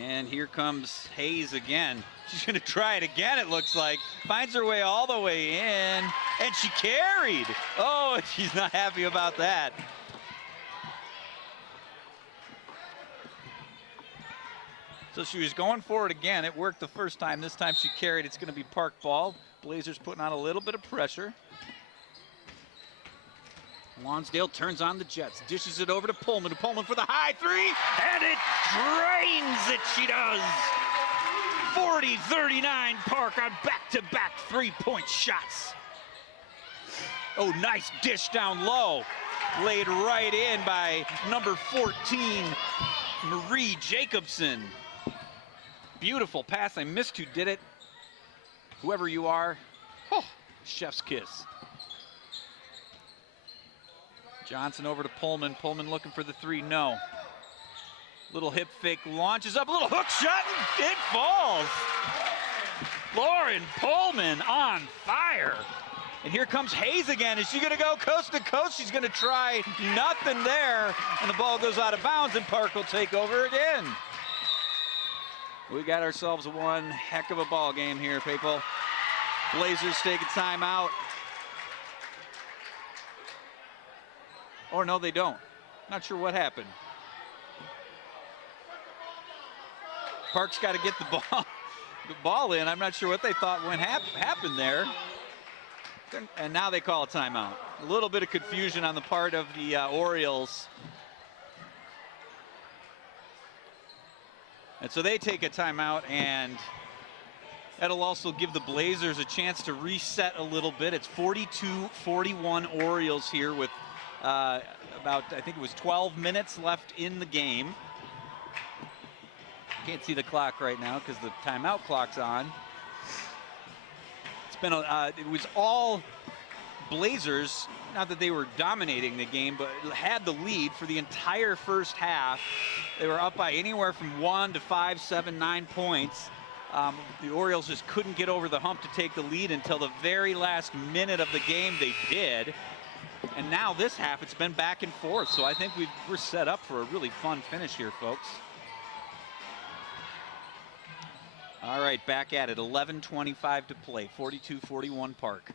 And here comes Hayes again. She's going to try it again, it looks like. Finds her way all the way in, and she carried. Oh, she's not happy about that. So she was going for it again. It worked the first time. This time she carried. It's going to be Park ball. Blazers putting on a little bit of pressure. Lonsdale turns on the Jets, dishes it over to Pullman. Pullman for the high three, and it drains it, she does. 40-39 Park on back-to-back three-point shots. Oh, nice dish down low. Laid right in by number 14, Marie Jacobson. Beautiful pass. I missed who did it. Whoever you are, oh, chef's kiss. Johnson over to Pullman. Pullman looking for the three, no. Little hip fake, launches up, a little hook shot, and it falls. Lauren Pullman on fire. And here comes Hayes again. Is she gonna go coast to coast? She's gonna try, nothing there. And the ball goes out of bounds, and Park will take over again. We got ourselves one heck of a ball game here, people. Blazers take a timeout. Or no, they don't. Not sure what happened. Park's got to get the ball in. I'm not sure what they thought happened there. And now they call a timeout. A little bit of confusion on the part of the Orioles. And so they take a timeout, and that'll also give the Blazers a chance to reset a little bit. It's 42-41 Orioles here with about, I think it was 12 minutes left in the game. Can't see the clock right now because the timeout clock's on. It's been it was all Blazers, not that they were dominating the game, but had the lead for the entire first half. They were up by anywhere from 1 to 5, 7, 9 points. The Orioles just couldn't get over the hump to take the lead until the very last minute of the game. They did. And now this half, it's been back and forth. So I think we're set up for a really fun finish here, folks. All right, back at it. 11:25 to play. 42-41 Park.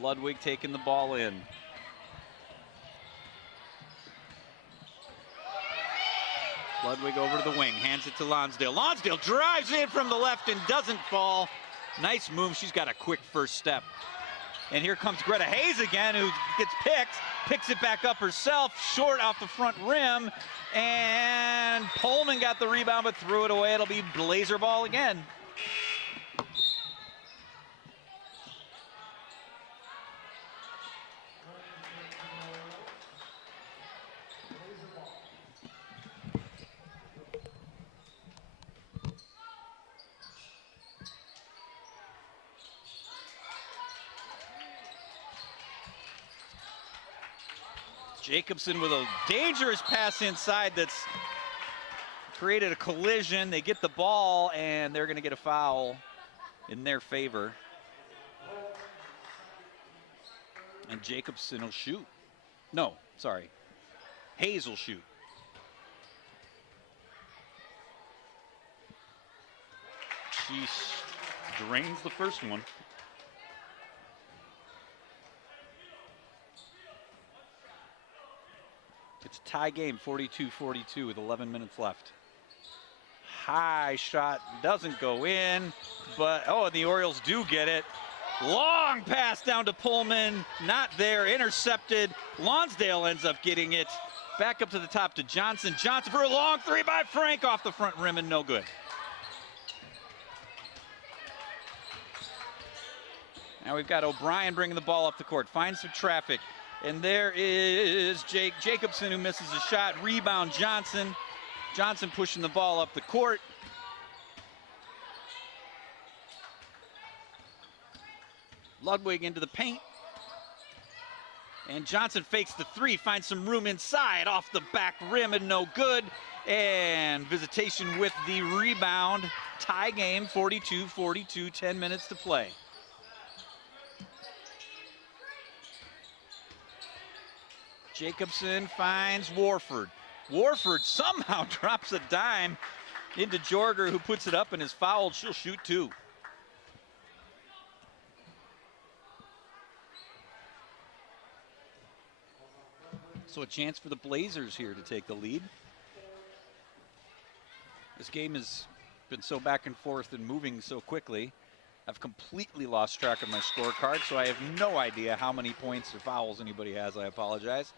Ludwig taking the ball in. Ludwig over to the wing, hands it to Lonsdale. Lonsdale drives in from the left and doesn't fall. Nice move. She's got a quick first step. And here comes Greta Hayes again, who gets picked, picks it back up herself, short off the front rim. And Pullman got the rebound, but threw it away. It'll be Blazer ball again. Jacobson with a dangerous pass inside that's created a collision. They get the ball, and they're going to get a foul in their favor. And Jacobson will shoot. No, sorry. Hayes will shoot. She drains the first one. It's a tie game, 42-42 with 11 minutes left. High shot doesn't go in, but, oh, and the Orioles do get it. Long pass down to Pullman, not there, intercepted. Lonsdale ends up getting it. Back up to the top to Johnson. Johnson for a long three by Frank off the front rim and no good. Now we've got O'Brien bringing the ball up the court, finds some traffic. And there is Jacobson, who misses a shot. Rebound Johnson. Johnson pushing the ball up the court. Ludwig into the paint. And Johnson fakes the three, finds some room inside, off the back rim and no good. And Visitation with the rebound. Tie game, 42-42, 10 minutes to play. Jacobson finds Warford. Warford somehow drops a dime into Jorger, who puts it up and is fouled. She'll shoot two. So a chance for the Blazers here to take the lead. This game has been so back and forth and moving so quickly. I've completely lost track of my scorecard, so I have no idea how many points or fouls anybody has. I apologize.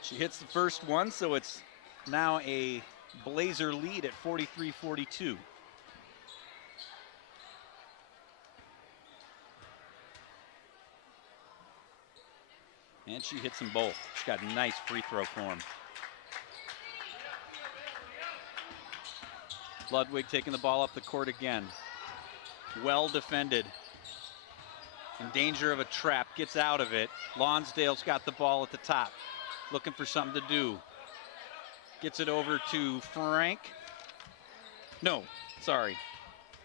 She hits the first one, so it's now a Blazer lead at 43-42. And she hits them both. She's got a nice free throw form. Ludwig taking the ball up the court again. Well defended. In danger of a trap, gets out of it. Lonsdale's got the ball at the top. Looking for something to do. Gets it over to Frank. No, sorry.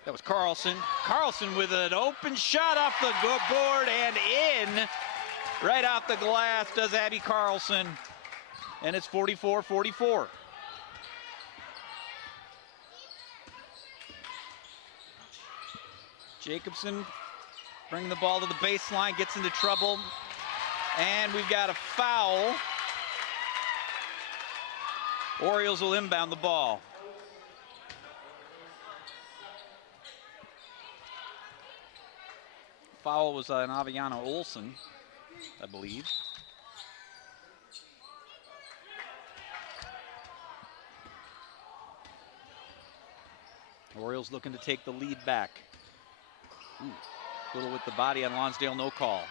That was Carlson. Carlson with an open shot off the board and in. Right off the glass does Abby Carlson. And it's 44-44. Jacobson bringing the ball to the baseline, gets into trouble. And we've got a foul. Orioles will inbound the ball. Foul was an Aviana Olsen, I believe. Orioles looking to take the lead back. Ooh, little with the body on Lonsdale, no call.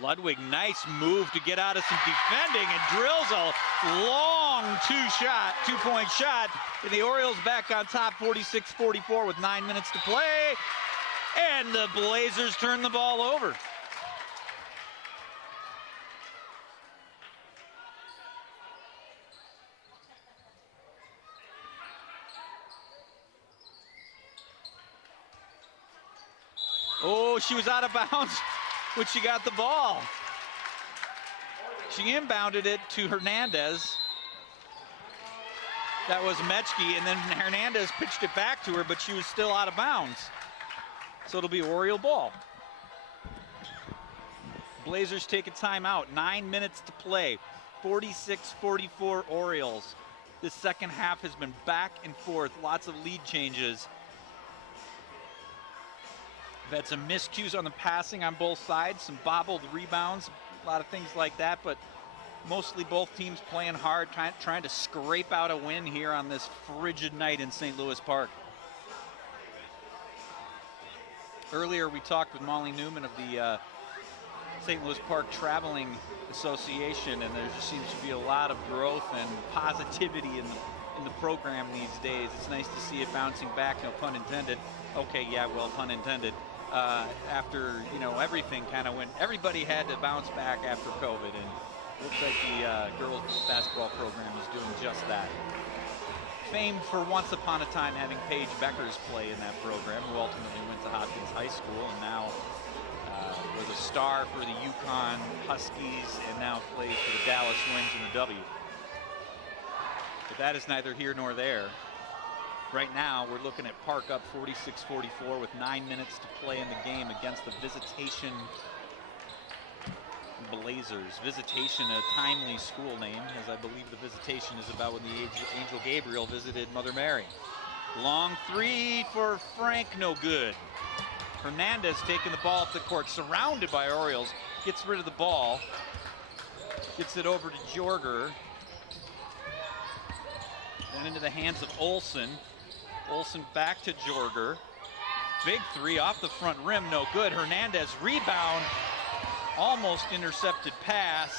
Ludwig, nice move to get out of some defending and drills a long two-point shot. And the Orioles back on top, 46-44 with 9 minutes to play. And the Blazers turn the ball over. Oh, she was out of bounds when she got the ball. She inbounded it to Hernandez. That was Mechke, and then Hernandez pitched it back to her, but she was still out of bounds. So it'll be Oriole ball. Blazers take a timeout. 9 minutes to play. 46-44 Orioles. This second half has been back and forth. Lots of lead changes. We've had some miscues on the passing on both sides, some bobbled rebounds, a lot of things like that, but mostly both teams playing hard, trying to scrape out a win here on this frigid night in St. Louis Park. Earlier we talked with Molly Newman of the St. Louis Park Traveling Association, and there just seems to be a lot of growth and positivity in the program these days. It's nice to see it bouncing back, no pun intended. Okay, yeah, well, pun intended. After, you know, everything kind of went, everybody had to bounce back after COVID, and looks like the girls basketball program is doing just that. Famed for once upon a time having Paige Beckers play in that program, who ultimately went to Hopkins High School and now was a star for the Yukon Huskies and now plays for the Dallas Wings in the W. But that is neither here nor there. Right now, we're looking at Park up 46-44 with 9 minutes to play in the game against the Visitation Blazers. Visitation, a timely school name, as I believe the Visitation is about when the Angel Gabriel visited Mother Mary. Long three for Frank, no good. Hernandez taking the ball up the court, surrounded by Orioles, gets rid of the ball, gets it over to Jorger, then into the hands of Olsen. Olsen back to Jorger. Big three off the front rim, no good. Hernandez rebound, almost intercepted pass,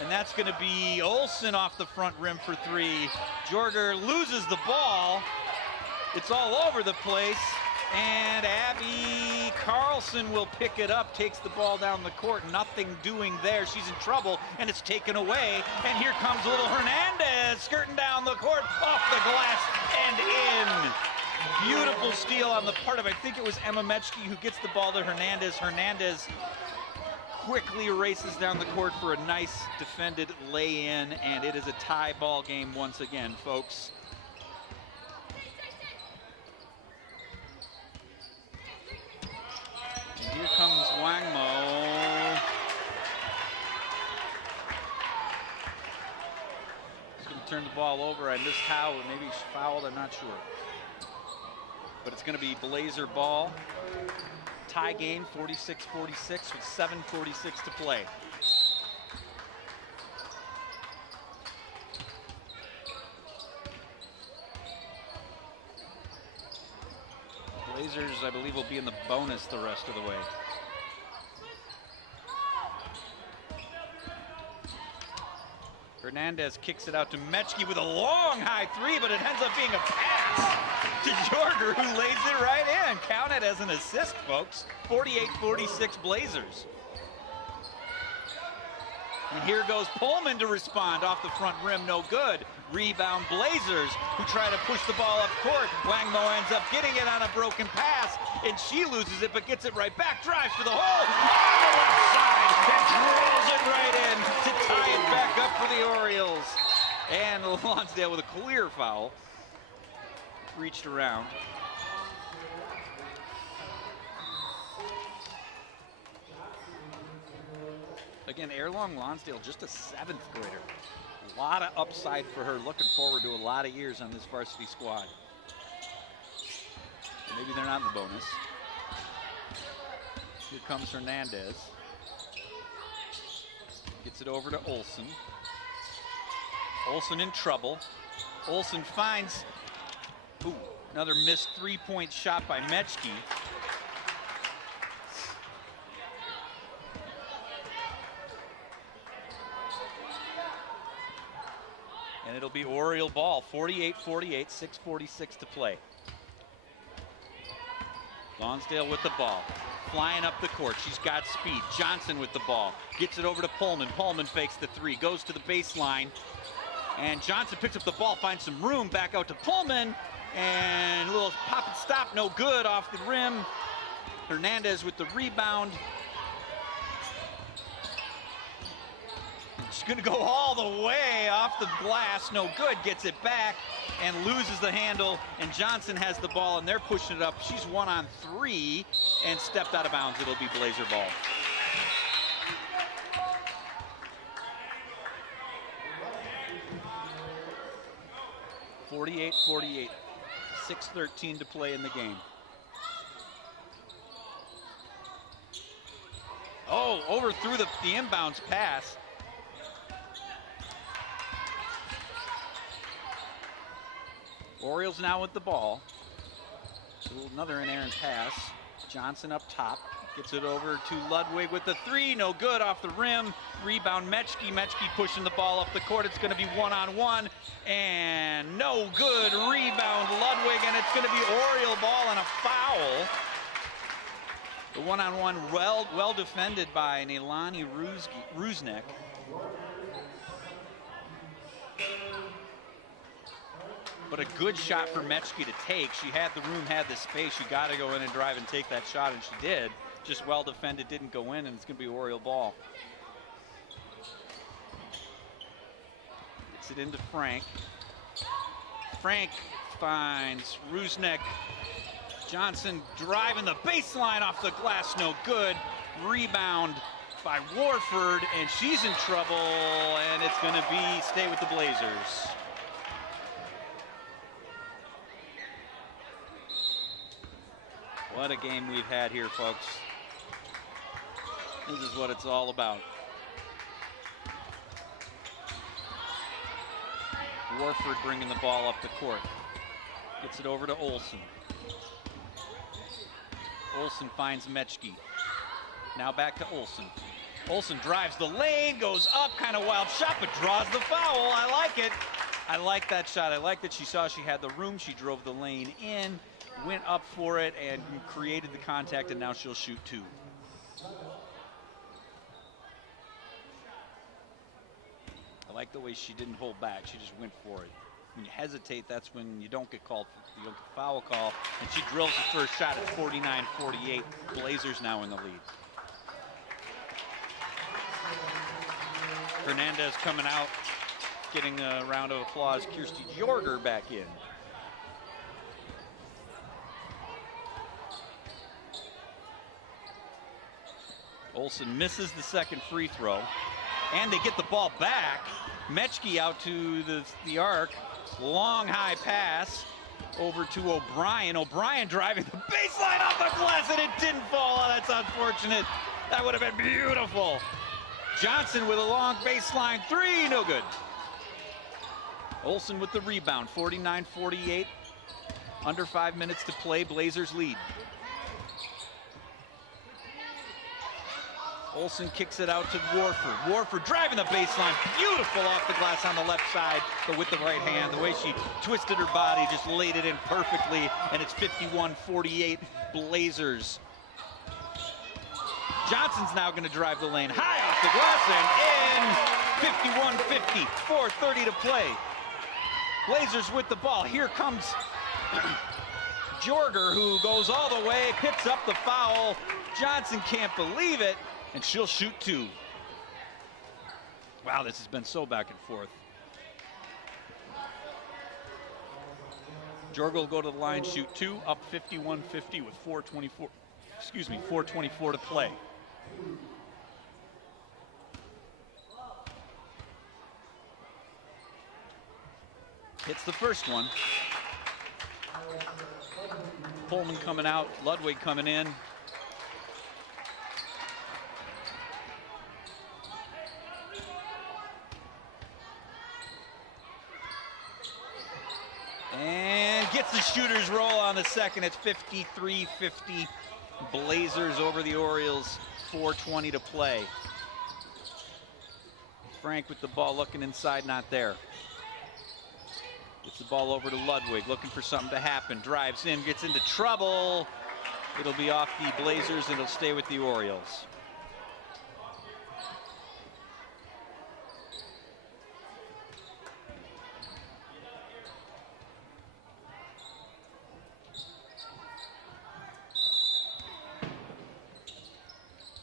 and that's going to be Olsen off the front rim for three. Jorger loses the ball. It's all over the place, and Abby Carlson will pick it up, takes the ball down the court. Nothing doing there. She's in trouble, and it's taken away. And here comes little Hernandez skirting down the court, off the glass and in. Beautiful steal on the part of, I think it was Emma Mechke, who gets the ball to Hernandez. Hernandez quickly races down the court for a nice defended lay-in, and it is a tie ball game once again, folks. And here comes Wangmo. He's going to turn the ball over. I missed how, or maybe he's fouled, I'm not sure. But it's going to be Blazer ball. Tie game, 46-46 with 7:46 to play. Blazers, I believe, will be in the bonus the rest of the way. Hernandez kicks it out to Mechke with a long high three, but it ends up being a pass to Jorger, who lays it right in. Count it as an assist, folks. 48-46 Blazers. And here goes Pullman to respond off the front rim, no good. Rebound Blazers, who try to push the ball up court. Wangmo ends up getting it on a broken pass, and she loses it, but gets it right back, drives to the hole on the left side, and drills it right in to tie it back up for the Orioles. And Lonsdale with a clear foul. Reached around. Again, Erlong Lonsdale, just a 7th grader. A lot of upside for her. Looking forward to a lot of years on this varsity squad. Maybe they're not in the bonus. Here comes Hernandez. Gets it over to Olsen. Olsen in trouble. Olsen finds, another missed three-point shot by Mechke. And it'll be Oriole ball, 48-48, 6:46 to play. Lonsdale with the ball, flying up the court. She's got speed. Johnson with the ball, gets it over to Pullman. Pullman fakes the three, goes to the baseline, and Johnson picks up the ball, finds some room, back out to Pullman, and a little pop and stop, no good, off the rim. Hernandez with the rebound. She's going to go all the way off the glass, no good, gets it back and loses the handle, and Johnson has the ball, and they're pushing it up. She's 1 on 3 and stepped out of bounds. It'll be Blazer ball. 48-48. 6:13 to play in the game. Oh, overthrew the inbounds pass. Orioles now with the ball. Another inerrant pass. Johnson up top. Gets it over to Ludwig with the three. No good, off the rim. Rebound Mechke. Mechke pushing the ball up the court. It's going to be one-on-one. And no good. Rebound Ludwig. And it's going to be Oriole ball and a foul. The one-on-one well defended by Neilani Rusnek. But a good shot for Mechke to take. She had the room, had the space. She got to go in and drive and take that shot, and she did. Just well defended, didn't go in, and it's going to be Oriole ball. Gets it into Frank. Frank finds Rusnek. Johnson driving the baseline off the glass, no good. Rebound by Warford, and she's in trouble, and it's going to stay with the Blazers. What a game we've had here, folks. This is what it's all about. Warford bringing the ball up the court. Gets it over to Olsen. Olsen finds Mechke. Now back to Olsen. Olsen drives the lane, goes up, kind of wild shot, but draws the foul. I like it. I like that shot. I like that she saw she had the room. She drove the lane in, went up for it, and created the contact, and now she'll shoot two. I like the way she didn't hold back. She just went for it. When you hesitate, that's when you don't get called, you don't get the foul call, and she drills the first shot at 49-48. Blazers now in the lead. Hernandez coming out, getting a round of applause. Kirsty Jorger back in. Olsen misses the second free throw, and they get the ball back. Mechke out to the arc. Long high pass over to O'Brien. O'Brien driving the baseline off the glass, and it didn't fall. Oh, that's unfortunate. That would have been beautiful. Johnson with a long baseline three, no good. Olsen with the rebound, 49-48. Under 5 minutes to play, Blazers lead. Olsen kicks it out to Warford. Warford driving the baseline, beautiful off the glass on the left side, but with the right hand. The way she twisted her body, just laid it in perfectly, and it's 51-48 Blazers. Johnson's now going to drive the lane high off the glass and in. 51-50, 4:30 to play. Blazers with the ball. Here comes Jorger, who goes all the way, picks up the foul. Johnson can't believe it, and she'll shoot two. Wow, this has been so back and forth. Jorger will go to the line, shoot two, up 51-50 with 4:24 to play. Hits the first one. Pullman coming out, Ludwig coming in. And gets the shooter's roll on the second. It's 53-50. Blazers over the Orioles, 4:20 to play. Frank with the ball, looking inside, not there. Gets the ball over to Ludwig, looking for something to happen. Drives in, gets into trouble. It'll be off the Blazers, and it'll stay with the Orioles.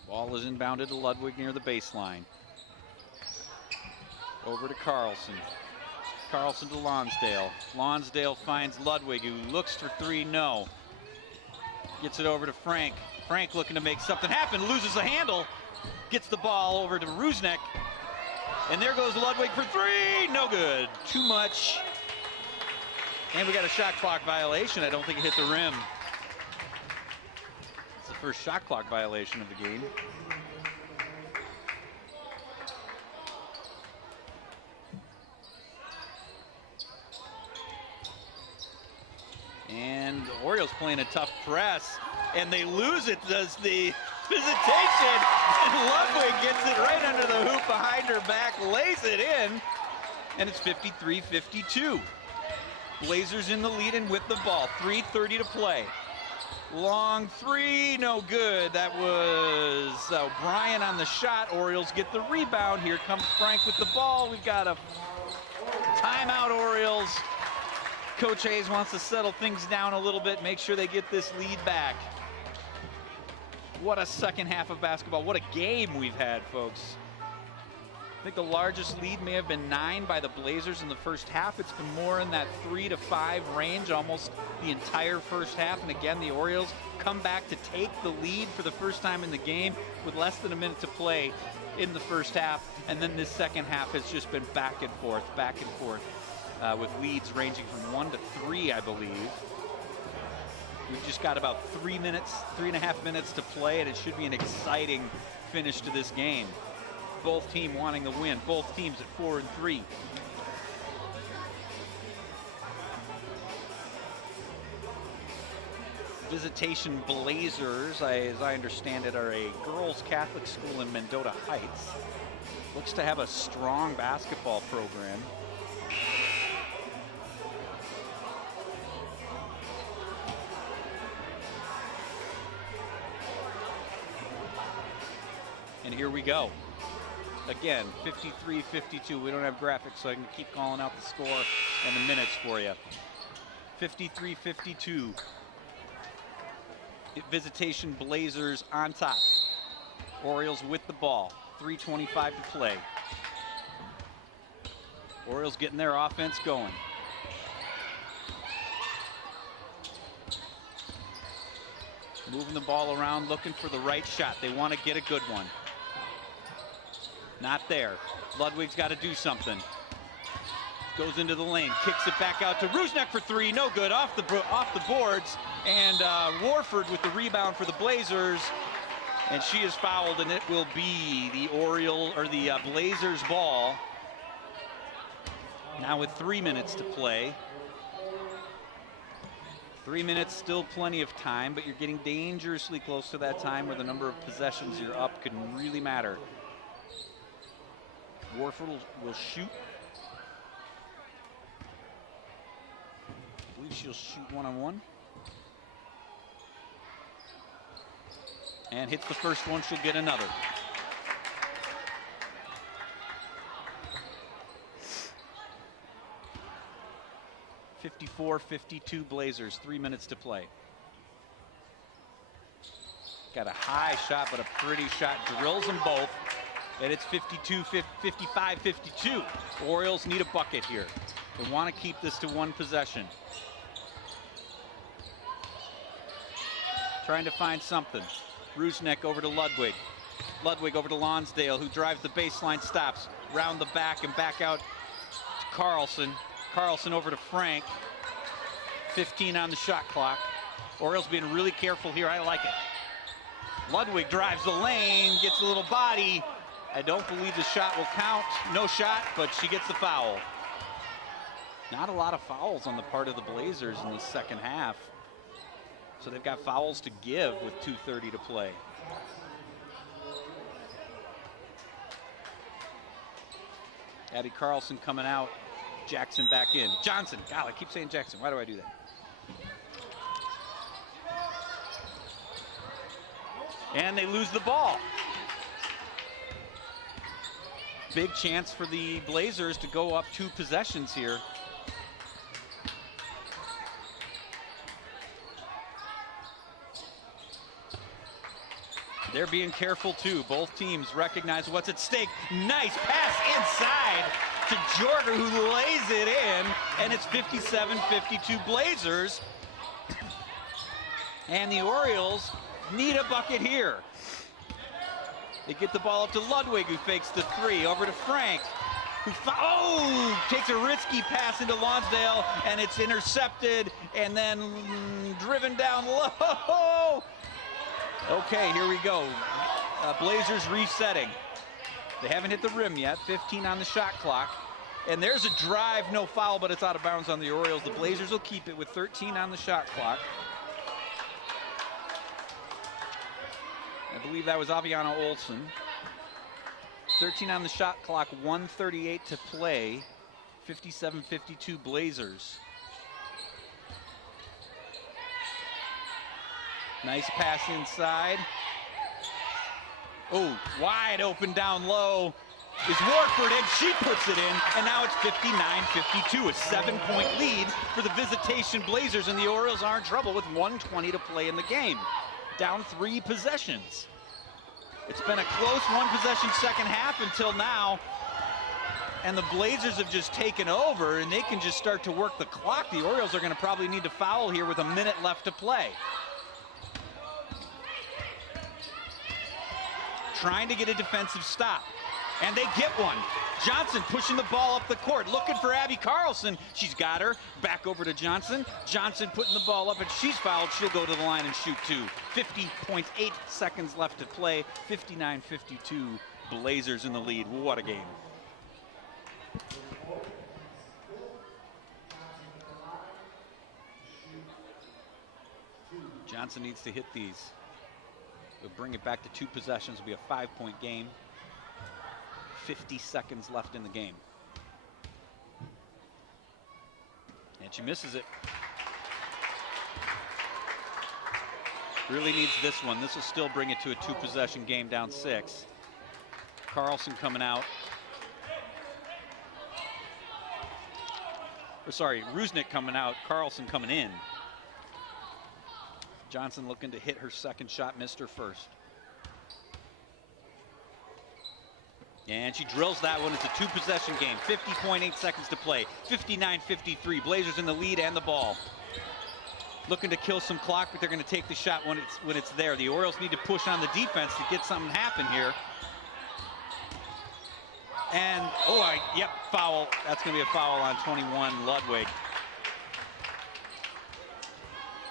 Ball is inbounded to Ludwig near the baseline. Over to Carlson. Carlson to Lonsdale. Lonsdale finds Ludwig, who looks for three, no. Gets it over to Frank. Frank looking to make something happen, loses the handle. Gets the ball over to Rusnek. And there goes Ludwig for three, no good. Too much And we got a shot clock violation. I don't think it hit the rim. It's the first shot clock violation of the game. And the Orioles playing a tough press, and they lose it, does the Visitation, and Ludwig gets it right under the hoop behind her back, lays it in, and it's 53-52. Blazers in the lead and with the ball, 3:30 to play. Long three, no good. That was O'Brien on the shot. Orioles get the rebound. Here comes Frank with the ball. We've got a timeout, Orioles. Coach Hayes wants to settle things down a little bit, make sure they get this lead back. What a second half of basketball. What a game we've had, folks. I think the largest lead may have been 9 by the Blazers in the first half. It's been more in that 3 to 5 range almost the entire first half. And again, the Orioles come back to take the lead for the first time in the game with less than a minute to play in the first half. And then this second half has just been back and forth, with leads ranging from 1 to 3, I believe. We've just got about 3.5 minutes to play, and it should be an exciting finish to this game. Both teams wanting the win, both teams at 4-3. Visitation Blazers, as I understand it, are a girls' Catholic school in Mendota Heights. Looks to have a strong basketball program. And here we go. Again, 53-52. We don't have graphics, so I can keep calling out the score and the minutes for you. 53-52. Visitation Blazers on top. Orioles with the ball. 3:25 to play. Orioles getting their offense going. Moving the ball around, looking for the right shot. They want to get a good one. Not there. Ludwig's got to do something. Goes into the lane, kicks it back out to Rusnak for 3. No good, off the boards. And Warford with the rebound for the Blazers. And she is fouled, and it will be the Blazers ball. Now with 3 minutes to play. 3 minutes, still plenty of time, but you're getting dangerously close to that time where the number of possessions you're up can really matter. Warford will shoot. I believe she'll shoot one-on-one. And hits the first one, she'll get another. (54-52) Blazers, 3 minutes to play. Got a high shot, but a pretty shot. Drills them both. And it's 55-52. Orioles need a bucket here. They want to keep this to one possession. Trying to find something. Rusnak over to Ludwig. Ludwig over to Lonsdale, who drives the baseline, stops. Round the back and back out to Carlson. Carlson over to Frank. 15 on the shot clock. Orioles being really careful here. I like it. Ludwig drives the lane, gets a little body. I don't believe the shot will count. No shot, but she gets the foul. Not a lot of fouls on the part of the Blazers in the second half. So they've got fouls to give with 2:30 to play. Abby Carlson coming out. Jackson back in. Johnson. God, I keep saying Jackson. Why do I do that? And they lose the ball. Big chance for the Blazers to go up 2 possessions here. They're being careful too. Both teams recognize what's at stake. Nice pass inside to Jorger, who lays it in, and it's 57-52 Blazers. And the Orioles need a bucket here. They get the ball up to Ludwig, who fakes the 3. Over to Frank. takes a risky pass into Lonsdale, and it's intercepted and then driven down low. Okay, here we go. Blazers resetting. They haven't hit the rim yet, 15 on the shot clock. And there's a drive, no foul, but it's out of bounds on the Orioles. The Blazers will keep it with 13 on the shot clock. I believe that was Aviana Olsen. 13 on the shot clock, 1:38 to play. 57-52 Blazers. Nice pass inside. Oh, wide open down low is Warford, and she puts it in, and now it's 59-52, a 7-point lead for the Visitation Blazers, and the Orioles are in trouble with 1:20 to play in the game. Down 3 possessions. It's been a close 1-possession second half until now, and the Blazers have just taken over, and they can just start to work the clock. The Orioles are going to probably need to foul here with a minute left to play. Trying to get a defensive stop, and they get one. Johnson pushing the ball up the court, looking for Abby Carlson. She's got her. Back over to Johnson. Johnson putting the ball up, and she's fouled. She'll go to the line and shoot 2. 50.8 seconds left to play. 59-52 Blazers in the lead. What a game. Johnson needs to hit these. We'll bring it back to 2 possessions. It'll be a 5-point game. 50 seconds left in the game. And she misses it. Really needs this one. This will still bring it to a 2-possession game, down 6. Carlson coming out. Or sorry, Rusnick coming out, Carlson coming in. Johnson looking to hit her second shot, missed her first. And she drills that one. It's a 2-possession game. 50.8 seconds to play. 59-53. Blazers in the lead and the ball. Looking to kill some clock, but they're going to take the shot when it's there. The Orioles need to push on the defense to get something happen here. And yep, foul. That's going to be a foul on 21, Ludwig.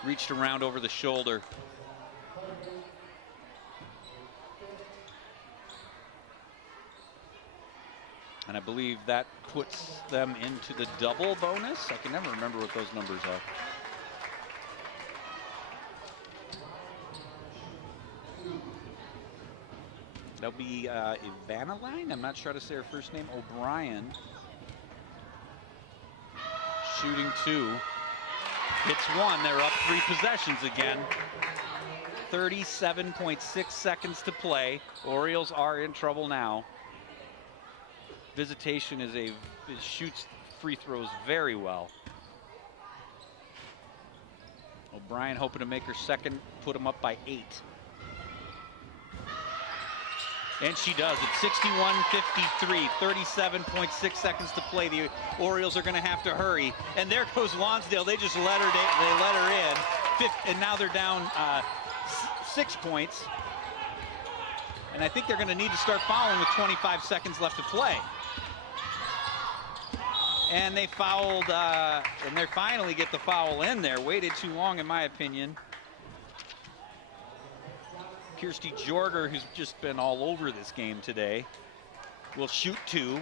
Reached around over the shoulder. And I believe that puts them into the double bonus. I can never remember what those numbers are. That'll be Ivanaline. I'm not sure how to say her first name. O'Brien. Shooting 2. Hits 1. They're up 3 possessions again. 37.6 seconds to play. Orioles are in trouble now. Visitation shoots free throws very well. O'Brien hoping to make her second, put them up by 8. And she does. It's 61-53, 37.6 seconds to play. The Orioles are going to have to hurry. And there goes Lonsdale. They just let her in. And now they're down 6 points. And I think they're going to need to start fouling with 25 seconds left to play. And they fouled, and they finally get the foul in there. Waited too long, in my opinion. Kirsty Jorger, who's just been all over this game today, will shoot 2.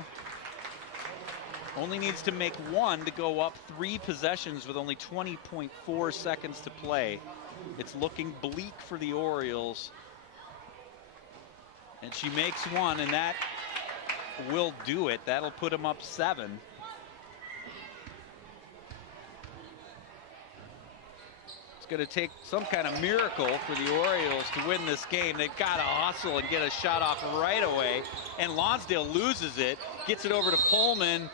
Only needs to make 1 to go up 3 possessions with only 20.4 seconds to play. It's looking bleak for the Orioles. And she makes 1, and that will do it. That'll put them up 7. Going to take some kind of miracle for the Orioles to win this game. They've got to hustle and get a shot off right away. And Lonsdale loses it, gets it over to Pullman.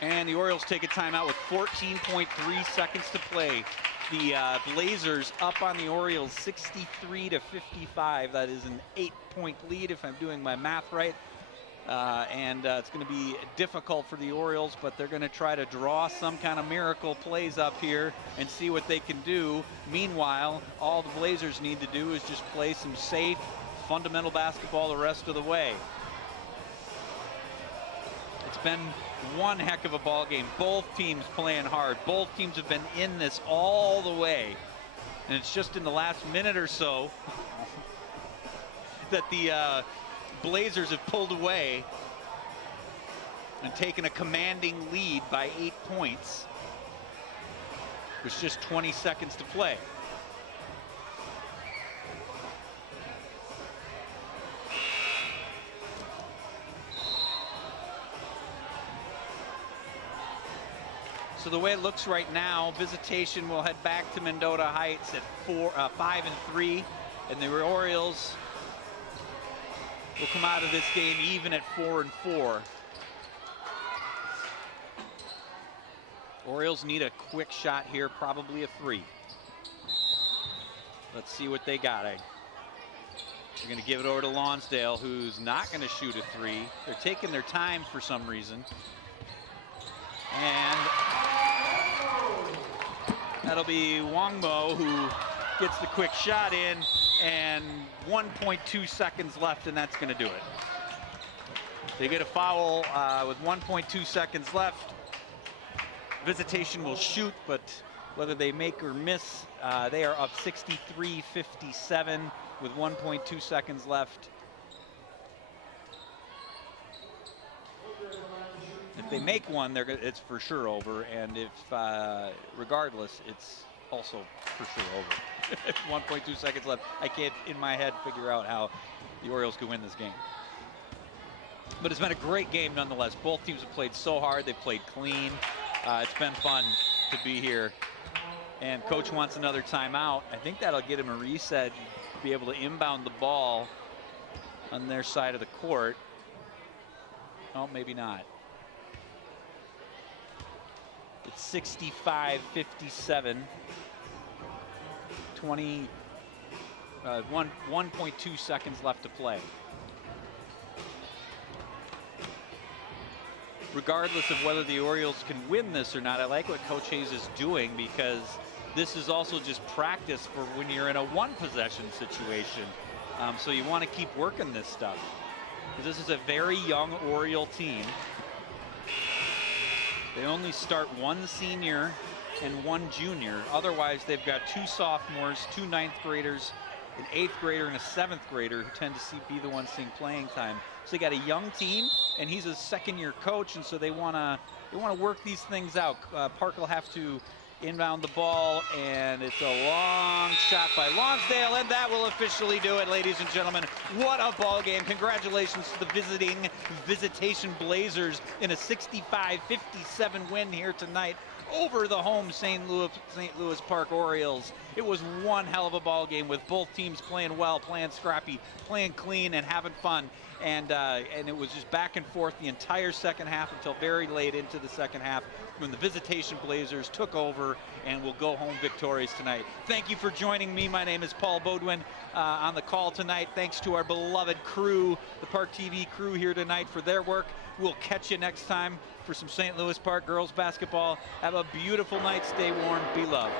And the Orioles take a timeout with 14.3 seconds to play. The Blazers up on the Orioles 63-55. That is an 8-point lead if I'm doing my math right. It's going to be difficult for the Orioles, but they're going to try to draw some kind of miracle plays up here and see what they can do. Meanwhile, all the Blazers need to do is just play some safe, fundamental basketball the rest of the way. It's been one heck of a ball game. Both teams playing hard. Both teams have been in this all the way. And it's just in the last minute or so that the Blazers have pulled away and taken a commanding lead by 8 points. There's just 20 seconds to play. So the way it looks right now, Visitation will head back to Mendota Heights at 5-3, and the Orioles will come out of this game even at 4-4. Orioles need a quick shot here, probably a 3. Let's see what they got. They're going to give it over to Lonsdale, who's not going to shoot a 3. They're taking their time for some reason. And that'll be Wangmo who gets the quick shot in, and 1.2 seconds left, and that's going to do it. They get a foul with 1.2 seconds left. Visitation will shoot, but whether they make or miss, they are up 63-57 with 1.2 seconds left. If they make one, it's for sure over, and if regardless, it's also for sure over. 1.2 seconds left. I can't, in my head, figure out how the Orioles could win this game. But it's been a great game nonetheless. Both teams have played so hard. They've played clean. It's been fun to be here. And coach wants another timeout. I think that'll get him a reset, be able to inbound the ball on their side of the court. Oh, maybe not. It's 65-57. 1.2 seconds left to play. Regardless of whether the Orioles can win this or not, I like what Coach Hayes is doing, because this is also just practice for when you're in a one-possession situation. So you want to keep working this stuff, because this is a very young Oriole team. They only start one senior and one junior. Otherwise, they've got 2 sophomores, 2 ninth graders, an 8th grader, and a 7th grader who tend to be the ones seeing playing time. So they got a young team, and he's a second-year coach, and so they want to work these things out. Park will have to inbound the ball, and it's a long shot by Lonsdale, and that will officially do it, ladies and gentlemen. What a ball game. Congratulations to the Visitation Blazers in a 65-57 win here tonight over the home St. Louis Park Orioles. It was one hell of a ball game with both teams playing well, playing scrappy, playing clean, and having fun. And it was just back and forth the entire second half until very late into the second half, when the Visitation Blazers took over and will go home victorious tonight. Thank you for joining me. My name is Paul Beaudoin on the call tonight. Thanks to our beloved crew, the ParkTV crew here tonight, for their work. We'll catch you next time for some St. Louis Park girls basketball. Have a beautiful night. Stay warm. Be loved.